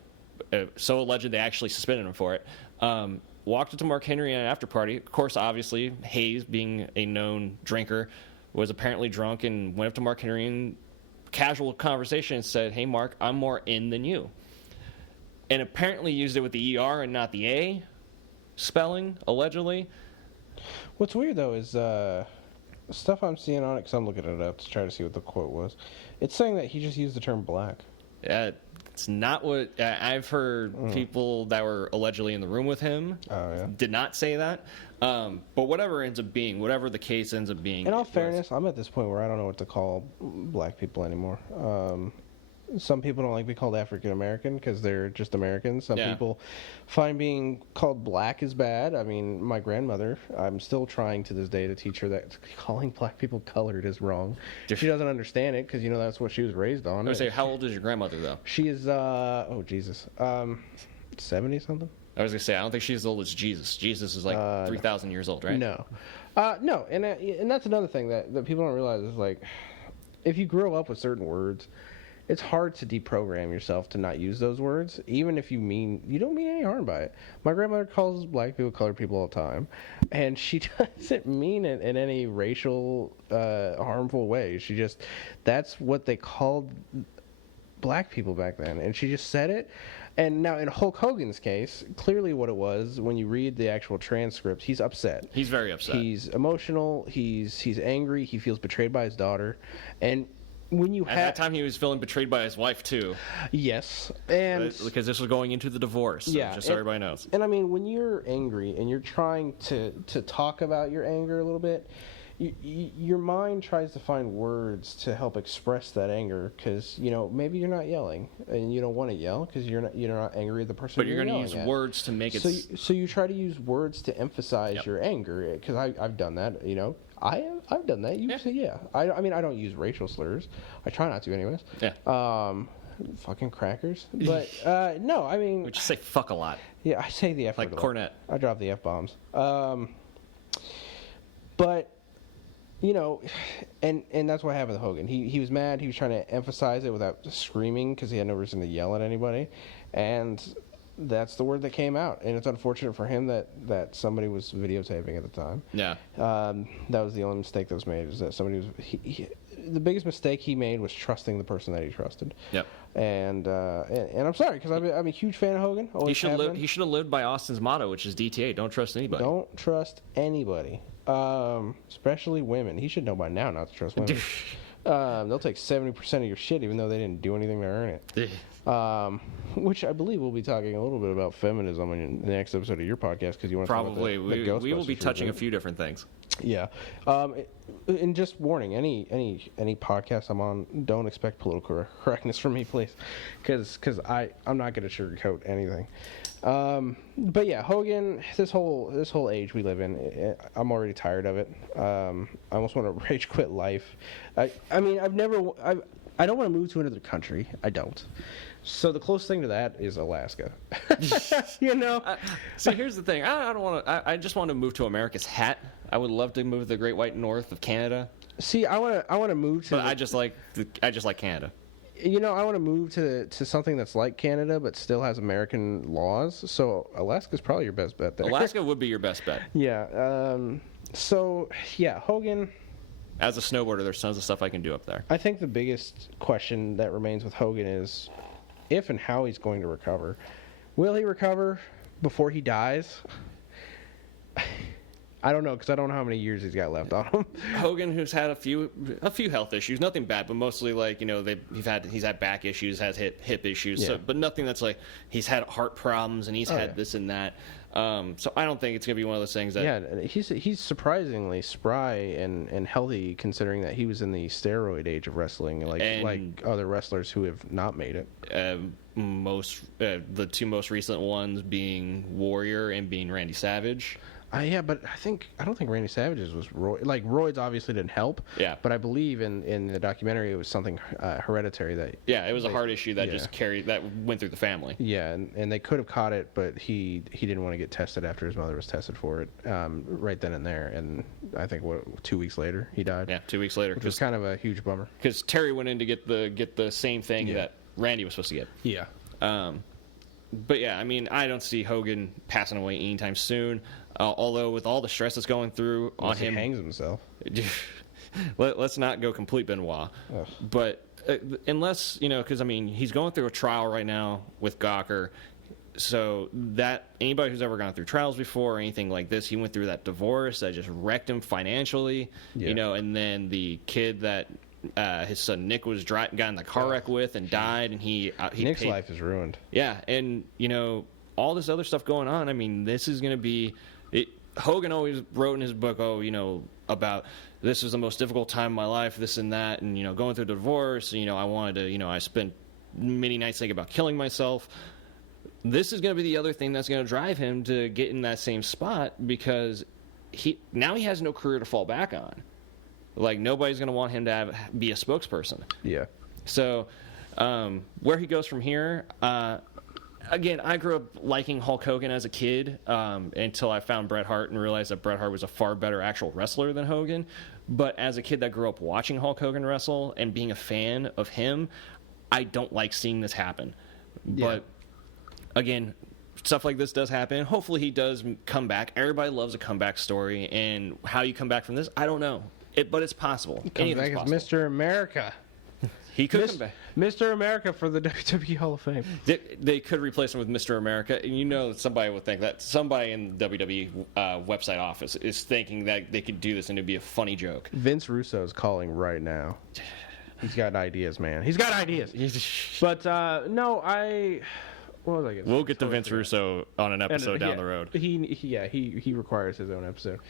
So alleged they actually suspended him for it. Walked up to Mark Henry at an after party. Of course, obviously, Hayes, being a known drinker, was apparently drunk and went up to Mark Henry in casual conversation and said, "Hey, Mark, I'm more in than you." And apparently used it with the ER and not the A spelling, allegedly. What's weird, though, is stuff I'm seeing on it, because I'm looking it up to try to see what the quote was. It's saying that he just used the term black. It's not what I've heard. People that were allegedly in the room with him did not say that. But whatever the case ends up being. In all fairness, I'm at this point where I don't know what to call black people anymore. Some people don't like to be called African American because they're just Americans. Some people find being called black is bad. I mean, my grandmother, I'm still trying to this day to teach her that calling black people colored is wrong. She doesn't understand it because, that's what she was raised on. I would say, how old is your grandmother, though? She is, Jesus. 70 something. I was gonna say I don't think she's as old as Jesus. Jesus is like 3,000 years old, right? No, no, and that's another thing that people don't realize is like, if you grow up with certain words, it's hard to deprogram yourself to not use those words, even if you don't mean any harm by it. My grandmother calls black people colored people all the time, and she doesn't mean it in any racial harmful way. That's what they called black people back then, and she just said it. And now in Hulk Hogan's case, clearly what it was, when you read the actual transcript, he's upset. He's very upset. He's emotional. He's angry. He feels betrayed by his daughter, and when you at that time he was feeling betrayed by his wife too. Yes, and because this was going into the divorce. So just so everybody knows. And I mean, when you're angry and you're trying to talk about your anger a little bit, your mind tries to find words to help express that anger, because maybe you're not yelling and you don't want to yell because you're not angry at the person. But you're going to use words to make it. So you try to use words to emphasize your anger, because I've done that. I've done that. You say yeah. I mean I don't use racial slurs. I try not to anyways. Yeah. Fucking crackers. But no, I mean. Would you say fuck a lot? Yeah, I say the F word. Like Cornette. I drop the F bombs. But. And that's what happened with Hogan. He was mad. He was trying to emphasize it without screaming because he had no reason to yell at anybody. And that's the word that came out. And it's unfortunate for him that somebody was videotaping at the time. Yeah. That was the only mistake that was made, is that somebody was... the biggest mistake he made was trusting the person that he trusted. Yep. And I'm sorry, because I'm a huge fan of Hogan. He should have lived by Austin's motto, which is DTA, don't trust anybody. Don't trust anybody. Especially women. He should know by now not to trust women. They'll take 70% of your shit even though they didn't do anything to earn it. Which I believe we'll be talking a little bit about feminism in the next episode of your podcast, because you want to probably talk about we will be touching a few different things. Yeah. And just warning, any podcast I'm on, don't expect political correctness from me, please, because I'm not going to sugarcoat anything. But yeah, Hogan, this whole age we live in, I'm already tired of it. I almost want to rage quit life. I mean, I don't want to move to another country. I don't. So the closest thing to that is Alaska. So here's the thing. I don't want to. I just want to move to America's hat. I would love to move to the Great White North of Canada. See, I want to move to. But I just like Canada. I want to move to something that's like Canada but still has American laws. So Alaska's probably your best bet there. Alaska would be your best bet. Yeah. So yeah, Hogan. As a snowboarder, there's tons of stuff I can do up there. I think the biggest question that remains with Hogan is if and how he's going to recover. Will he recover before he dies? I don't know, because I don't know how many years he's got left on him. Hogan, who's had a few health issues, nothing bad, but mostly like he's had back issues, has hip issues, yeah. But nothing that's like he's had heart problems and he's had this and that. So I don't think it's gonna be one of those things that he's surprisingly spry and healthy, considering that he was in the steroid age of wrestling, like other wrestlers who have not made it. The two most recent ones being Warrior and being Randy Savage. Yeah, but I don't think Randy Savage's was roids obviously didn't help. Yeah. But I believe in the documentary it was something hereditary that. Yeah, it was a heart issue that just went through the family. Yeah, and they could have caught it, but he didn't want to get tested after his mother was tested for it right then and there, and I think 2 weeks later he died. Yeah, 2 weeks later, which was kind of a huge bummer. Because Terry went in to get the same thing that Randy was supposed to get. Yeah. But yeah, I mean, I don't see Hogan passing away anytime soon. Although with all the stress that's going through on him, he hangs himself. Let's not go complete Benoit. Ugh. But unless because I mean, he's going through a trial right now with Gawker. So that anybody who's ever gone through trials before or anything like this, he went through that divorce that just wrecked him financially. Yeah. And then the kid that his son Nick got in the car wreck with and died, and he Nick's life is ruined. Yeah, and all this other stuff going on. I mean, this is going to be. Hogan always wrote in his book, about this was the most difficult time of my life, this and that, and going through the divorce. I wanted to, I spent many nights thinking about killing myself. This is going to be the other thing that's going to drive him to get in that same spot, because he has no career to fall back on. Like, nobody's going to want him to be a spokesperson. Yeah. So, where he goes from here, again, I grew up liking Hulk Hogan as a kid until I found Bret Hart and realized that Bret Hart was a far better actual wrestler than Hogan. But as a kid that grew up watching Hulk Hogan wrestle and being a fan of him, I don't like seeing this happen. Yeah. But again, stuff like this does happen. Hopefully he does come back. Everybody loves a comeback story, and how you come back from this, I don't know. But it's possible. Comes back as Mr. America. He could come back. Mr. America for the WWE Hall of Fame. They could replace him with Mr. America. And somebody would think that somebody in the WWE website office is thinking that they could do this and it'd be a funny joke. Vince Russo is calling right now. He's got ideas, man. He's got ideas. But, no, what was I going to say? We'll get to Vince Russo on an episode down the road. He requires his own episode.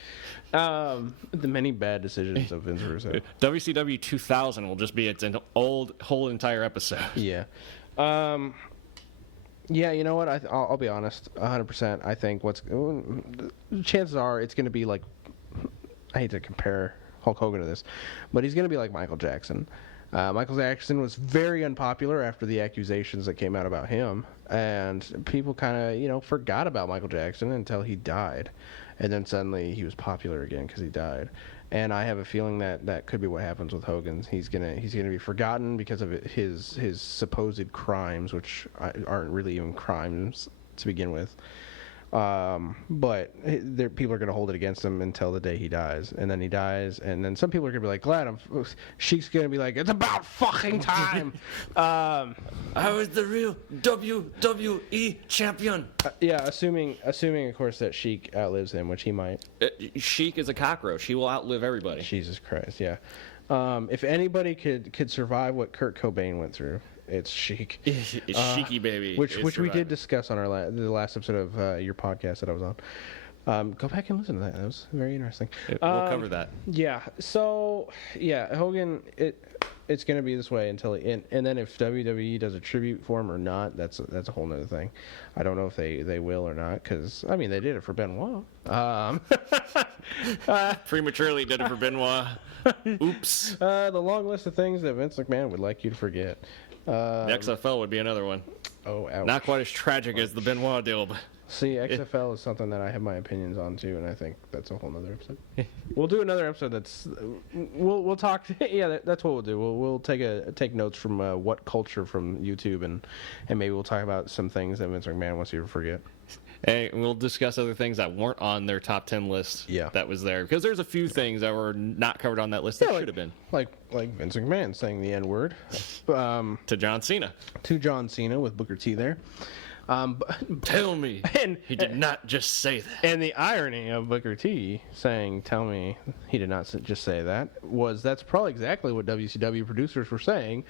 The many bad decisions of Vince Russo. WCW 2000 will just be its whole entire episode. Yeah. Yeah, you know what? I'll be honest, 100%. I think chances are it's going to be like, I hate to compare Hulk Hogan to this, but he's going to be like Michael Jackson. Michael Jackson was very unpopular after the accusations that came out about him, and people kind of, forgot about Michael Jackson until he died, and then suddenly he was popular again because he died. And I have a feeling that could be what happens with Hogan. He's gonna be forgotten because of his supposed crimes, which aren't really even crimes to begin with. But people are going to hold it against him until the day he dies. And then he dies, and then some people are going to be like, Sheik's going to be like, it's about fucking time. I was the real WWE champion. Yeah, assuming, of course, that Sheik outlives him, which he might. Sheik is a cockroach. He will outlive everybody. Jesus Christ, yeah. If anybody could survive what Kurt Cobain went through, it's Sheik. It's Sheiky, baby. Which we did discuss on the last episode of your podcast that I was on. Go back and listen to that. That was very interesting. We'll cover that. Yeah. So, yeah, Hogan, it's going to be this way until and then if WWE does a tribute for him or not, that's a whole nother thing. I don't know if they will or not, because, they did it for Benoit. Prematurely did it for Benoit. Oops. The long list of things that Vince McMahon would like you to forget. The XFL would be another one. Oh, ouch. Not quite as tragic as the Benoit deal, but... See, XFL is something that I have my opinions on, too, and I think that's a whole nother episode. We'll do another episode that's... We'll talk... Yeah, that's what we'll do. We'll take notes from What Culture from YouTube, and maybe we'll talk about some things that Vince McMahon wants you to forget. And we'll discuss other things that weren't on their top 10 list that was there. Because there's a few things that were not covered on that list that should have been. Like Vince McMahon saying the N-word. To John Cena. To John Cena with Booker T there. Tell me he did not just say that. And the irony of Booker T saying, tell me he did not just say that, that's probably exactly what WCW producers were saying.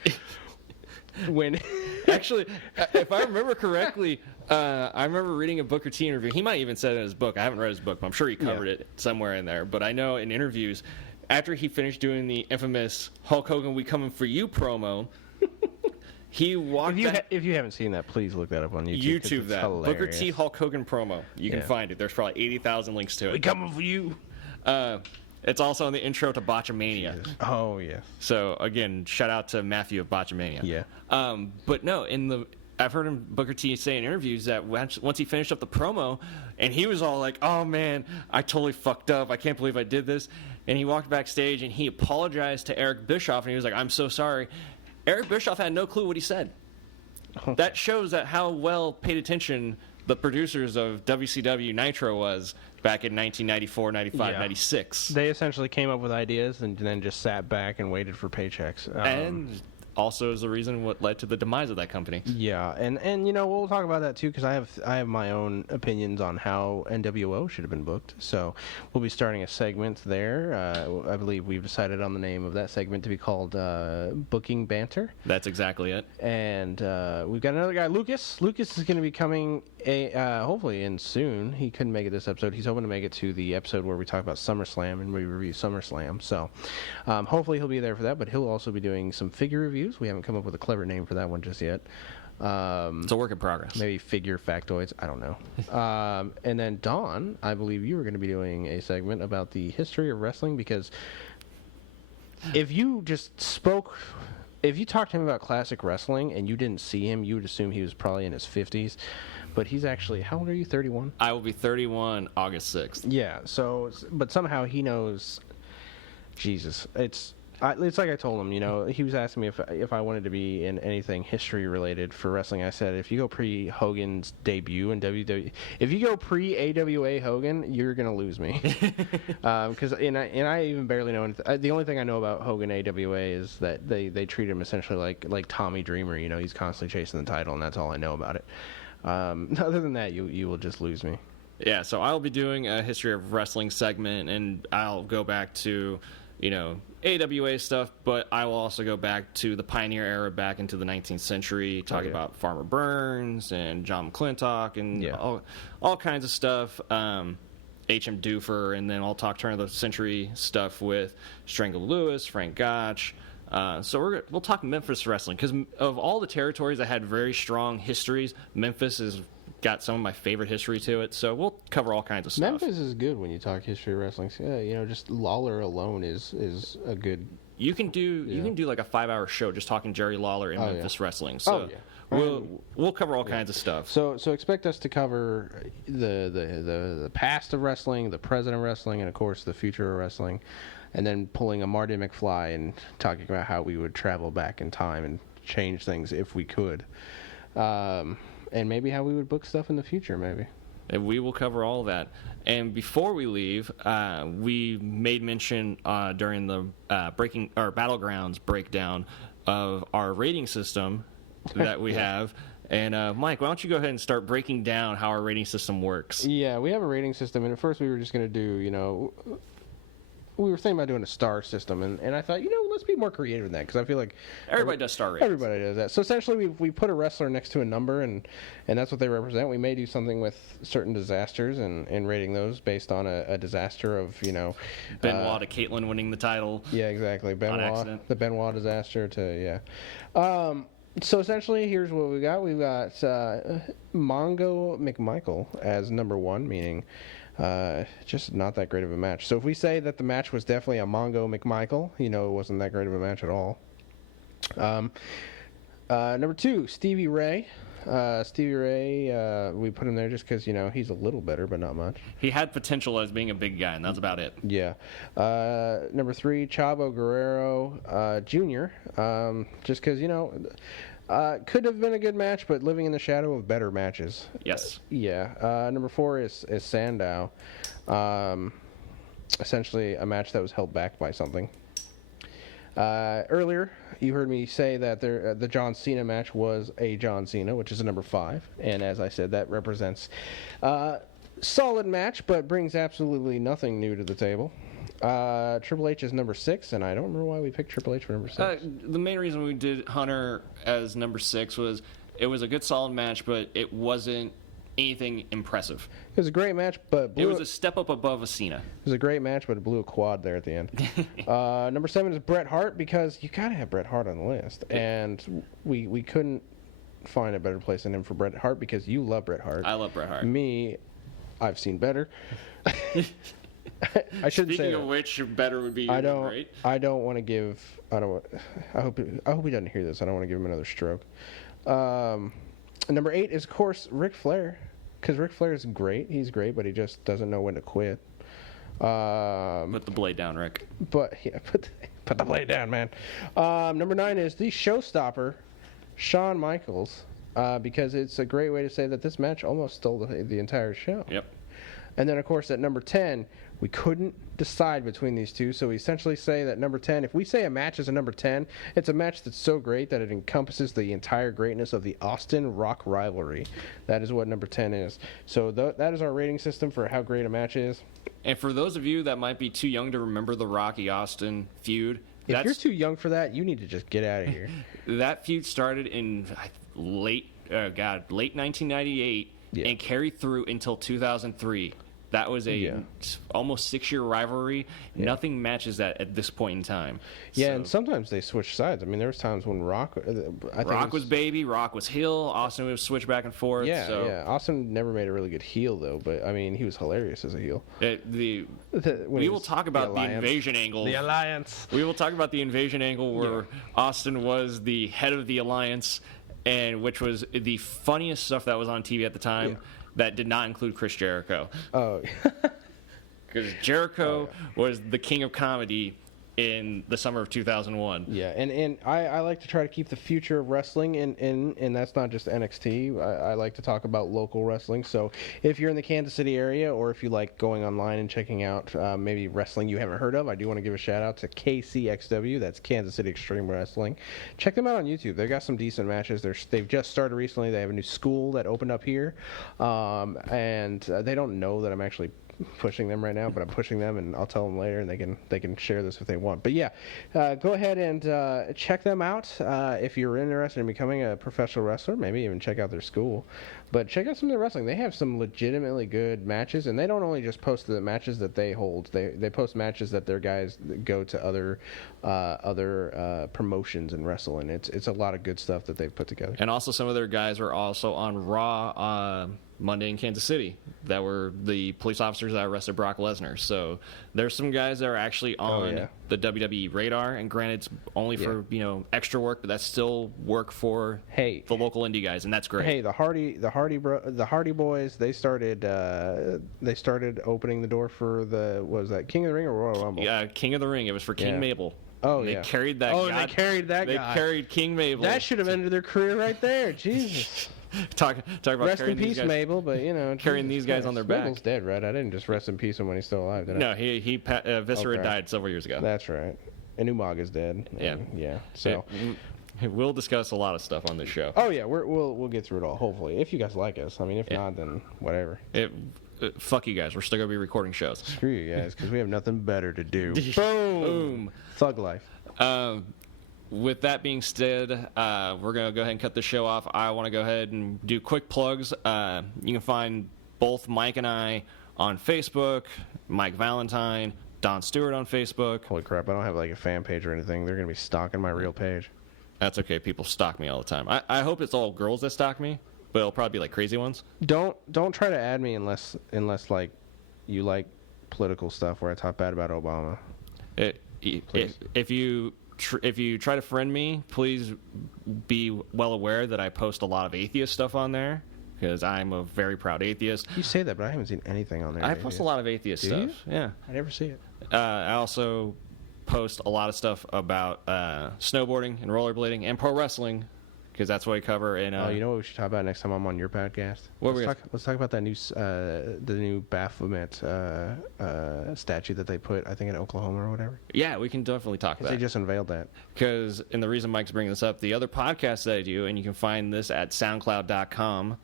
When actually, if I remember correctly, I remember reading a Booker T interview. He might even said it in his book. I haven't read his book, but I'm sure he covered it somewhere in there. But I know in interviews, after he finished doing the infamous Hulk Hogan, "We Coming for You" promo, he walked. If you haven't seen that, please look that up on YouTube. YouTube that hilarious. Booker T Hulk Hogan promo. You can find it. There's probably 80,000 links to it. We coming for you. It's also in the intro to Botchamania. Jesus. Oh, yeah. So, again, shout out to Matthew of Botchamania. Yeah. But no, I've heard him, Booker T, say in interviews that once he finished up the promo, and he was all like, oh, man, I totally fucked up. I can't believe I did this. And he walked backstage, and he apologized to Eric Bischoff, and he was like, I'm so sorry. Eric Bischoff had no clue what he said. That shows that how well paid attention the producers of WCW Nitro was back in 1994, 95, 96. They essentially came up with ideas and then just sat back and waited for paychecks. And also is the reason what led to the demise of that company. Yeah, and we'll talk about that too, because I have my own opinions on how NWO should have been booked. So we'll be starting a segment there. I believe we've decided on the name of that segment to be called Booking Banter. That's exactly it. And we've got another guy, Lucas. Lucas is going to be coming hopefully in soon. He couldn't make it this episode. He's hoping to make it to the episode where we talk about SummerSlam and we review SummerSlam. So hopefully he'll be there for that, but he'll also be doing some figure reviews. We haven't come up with a clever name for that one just yet. It's a work in progress. Maybe figure factoids. I don't know. And then Dawn, I believe you were going to be doing a segment about the history of wrestling, because if you just spoke if you talked to him about classic wrestling and you didn't see him, you would assume he was probably in his 50s. But he's actually, how old are you, 31? I will be 31 August 6th. Yeah, so, but somehow he knows, Jesus, it's like I told him, you know, he was asking me if I wanted to be in anything history related for wrestling. I said, if you go pre-Hogan's debut in WWE, if you go pre-AWA Hogan, you're going to lose me. Because I even barely know anything. The only thing I know about Hogan AWA is that they treat him essentially like Tommy Dreamer. You know, he's constantly chasing the title, and that's all I know about it. Other than that, you will just lose me. Yeah, so I'll be doing a history of wrestling segment, and I'll go back to, you know, AWA stuff, but I will also go back to the pioneer era, back into the 19th century, talking about Farmer Burns and John McClintock and all kinds of stuff. H.M. Doofer, and then I'll talk turn of the century stuff with Strangle Lewis, Frank Gotch. So we'll talk Memphis wrestling, because of all the territories that had very strong histories, Memphis has got some of my favorite history to it. So we'll cover all kinds of stuff. Memphis is good when you talk history of wrestling. You know, just Lawler alone is a good. You can do like a 5-hour show just talking Jerry Lawler in Memphis wrestling. So we'll cover all kinds of stuff. So expect us to cover the past of wrestling, the present of wrestling, and of course the future of wrestling. And then pulling a Marty McFly and talking about how we would travel back in time and change things if we could. And maybe how we would book stuff in the future, maybe. And we will cover all that. And before we leave, we made mention during the Battlegrounds breakdown of our rating system that we have. And Mike, why don't you go ahead and start breaking down how our rating system works? Yeah, we have a rating system, and at first we were just going to do, you know, we were thinking about doing a star system, and I thought, you know, let's be more creative than that, because I feel like everybody does star ratings. Everybody does that. So essentially, we put a wrestler next to a number, and that's what they represent. We may do something with certain disasters and rating those based on a disaster of, you know, Benoit to Caitlyn winning the title. Yeah, exactly. Benoit, the Benoit disaster to So essentially, here's what we got. We've got Mongo McMichael as number 1, meaning just not that great of a match. So if we say that the match was definitely a Mongo McMichael, you know, it wasn't that great of a match at all. Number 2, Stevie Ray. Stevie Ray, we put him there just because, you know, he's a little better, but not much. He had potential as being a big guy, and that's about it. Yeah. Number 3, Chavo Guerrero Jr., just because, you know, could have been a good match, but living in the shadow of better matches. Yes. Yeah. Number 4 is Sandow. Essentially a match that was held back by something. Earlier, you heard me say that the John Cena match was a John Cena, which is a number 5. And as I said, that represents solid match, but brings absolutely nothing new to the table. Triple H is number 6, and I don't remember why we picked Triple H for number 6. The main reason we did Hunter as number 6 was it was a good, solid match, but it wasn't anything impressive. It was a great match, but it was a step up above a Cena. It was a great match, but it blew a quad there at the end. Number 7 is Bret Hart, because you gotta have Bret Hart on the list, and we couldn't find a better place than him for Bret Hart, because you love Bret Hart. I love Bret Hart. Me, I've seen better. I shouldn't say. Speaking of which, better would be. I don't want to give. I hope he doesn't hear this. I don't want to give him another stroke. Number 8 is, of course, Ric Flair, because Ric Flair is great. He's great, but he just doesn't know when to quit. Put the blade down, Rick. But yeah, put the blade down, man. Number 9 is the showstopper, Shawn Michaels, because it's a great way to say that this match almost stole the entire show. Yep. And then, of course, at number 10, we couldn't decide between these two, so we essentially say that number 10, if we say a match is a number 10, it's a match that's so great that it encompasses the entire greatness of the Austin Rock rivalry. That is what number 10 is. So that is our rating system for how great a match is. And for those of you that might be too young to remember the Rocky Austin feud, if you're too young for that, you need to just get out of here. That feud started in late 1998 and carried through until 2003. That was almost 6-year rivalry. Yeah. Nothing matches that at this point in time. Yeah, and sometimes they switch sides. I mean, there was times when Rock was baby, Rock was heel, Austin would switch back and forth. Yeah. Austin never made a really good heel though, but I mean, he was hilarious as a heel. We will talk about the invasion angle. The Alliance. We will talk about the invasion angle where Austin was the head of the Alliance, and which was the funniest stuff that was on TV at the time. Yeah. That did not include Chris Jericho. Oh. Because Jericho was the king of comedy in the summer of 2001. Yeah, and I like to try to keep the future of wrestling and that's not just NXT. I like to talk about local wrestling. So if you're in the Kansas City area, or if you like going online and checking out maybe wrestling you haven't heard of, I do want to give a shout out to KCXW. That's Kansas City Extreme Wrestling. Check them out on YouTube. They've got some decent matches. They've just started recently. They have a new school that opened up here, and they don't know that I'm actually pushing them right now, but I'm pushing them, and I'll tell them later, and they can share this if they want. But yeah, go ahead and check them out if you're interested in becoming a professional wrestler. Maybe even check out their school, but check out some of their wrestling. They have some legitimately good matches, and they don't only just post the matches that they hold. They post matches that their guys go to other promotions and wrestle, and it's a lot of good stuff that they've put together. And also, some of their guys are also on Raw Monday in Kansas City that were the police officers that arrested Brock Lesnar. So there's some guys that are actually on the WWE radar, and granted it's only for extra work, but that's still work for the local indie guys, and that's great. Hey, the Hardy Boys, they started opening the door for the King of the Ring or Royal Rumble? Yeah, King of the Ring. It was for King Mabel. Oh, they carried that. They carried that guy. They carried King Mabel. That should have ended their career right there. Jesus. Talk about rest in peace, Mabel, but carrying these guys on their back. Mabel's dead, right? I didn't just rest in peace him when he's still alive, did I? No, he Viscera died several years ago. That's right. And Umaga's dead. Yeah. So we'll discuss a lot of stuff on this show. Oh yeah, we'll get through it all. Hopefully, if you guys like us. I mean, if not, then whatever. Fuck you guys. We're still gonna be recording shows. Screw you guys, because we have nothing better to do. Boom. Thug life. With that being said, we're going to go ahead and cut the show off. I want to go ahead and do quick plugs. You can find both Mike and I on Facebook, Mike Valentine, Don Stewart on Facebook. Holy crap, I don't have like a fan page or anything. They're going to be stalking my real page. That's okay. People stalk me all the time. I hope it's all girls that stalk me, but it'll probably be like crazy ones. Don't try to add me unless like you like political stuff where I talk bad about Obama. If you try to friend me, please be well aware that I post a lot of atheist stuff on there, because I'm a very proud atheist. You say that, but I haven't seen anything on there. I post a lot of atheist stuff. Yeah. I never see it. I also post a lot of stuff about snowboarding and rollerblading and pro wrestling, because that's what I cover. And you know what we should talk about next time I'm on your podcast? Let's talk about that the new Baphomet statue that they put, I think, in Oklahoma or whatever. Yeah, we can definitely talk about it. They just unveiled that. And the reason Mike's bringing this up, the other podcast that I do, and you can find this at SoundCloud.com,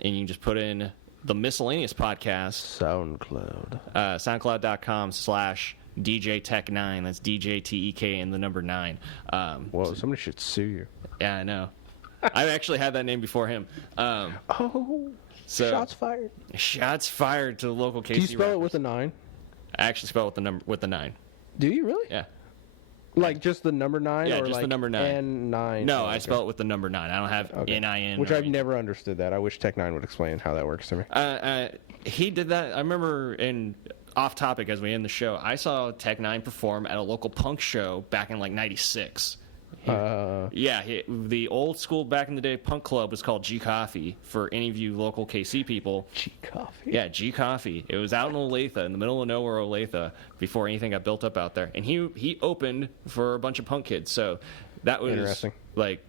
and you can just put in the Miscellaneous Podcast. SoundCloud. SoundCloud.com/DJ Tech 9. That's DJTEK and the number 9. Whoa, somebody should sue you. Yeah, I know. I've actually had that name before him. Shots fired. Shots fired to the local KC. Do you spell it with a 9? I actually spell it with the 9. Do you really? Yeah. Like just the number 9? Yeah, or just like the number 9. N9? No, I spell it with the number 9. I don't have N-I-N. Which I've never understood that. I wish Tech 9 would explain how that works to me. He did that. I remember off topic as we end the show, I saw Tech 9 perform at a local punk show back in like 96. The old school back in the day punk club was called G Coffee, for any of you local KC people. G Coffee? Yeah, G Coffee. It was out in Olathe, in the middle of nowhere, Olathe, before anything got built up out there. And he opened for a bunch of punk kids. So that was interesting. Like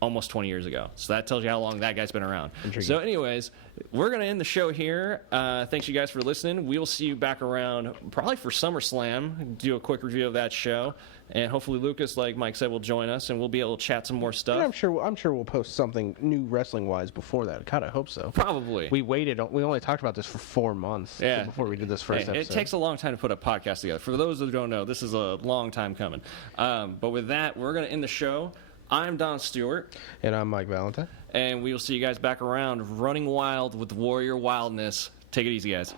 almost 20 years ago. So that tells you how long that guy's been around. Intriguing. So anyways, we're going to end the show here. Thanks you guys for listening. We'll see you back around probably for SummerSlam, do a quick review of that show. And hopefully Lucas, like Mike said, will join us, and we'll be able to chat some more stuff. And I'm sure we'll post something new wrestling-wise before that. God, I hope so. Probably. We only talked about this for 4 months before we did this first episode. It takes a long time to put a podcast together. For those who don't know, this is a long time coming. But with that, we're going to end the show. I'm Don Stewart. And I'm Mike Valentine. And we will see you guys back around running wild with Warrior Wildness. Take it easy, guys.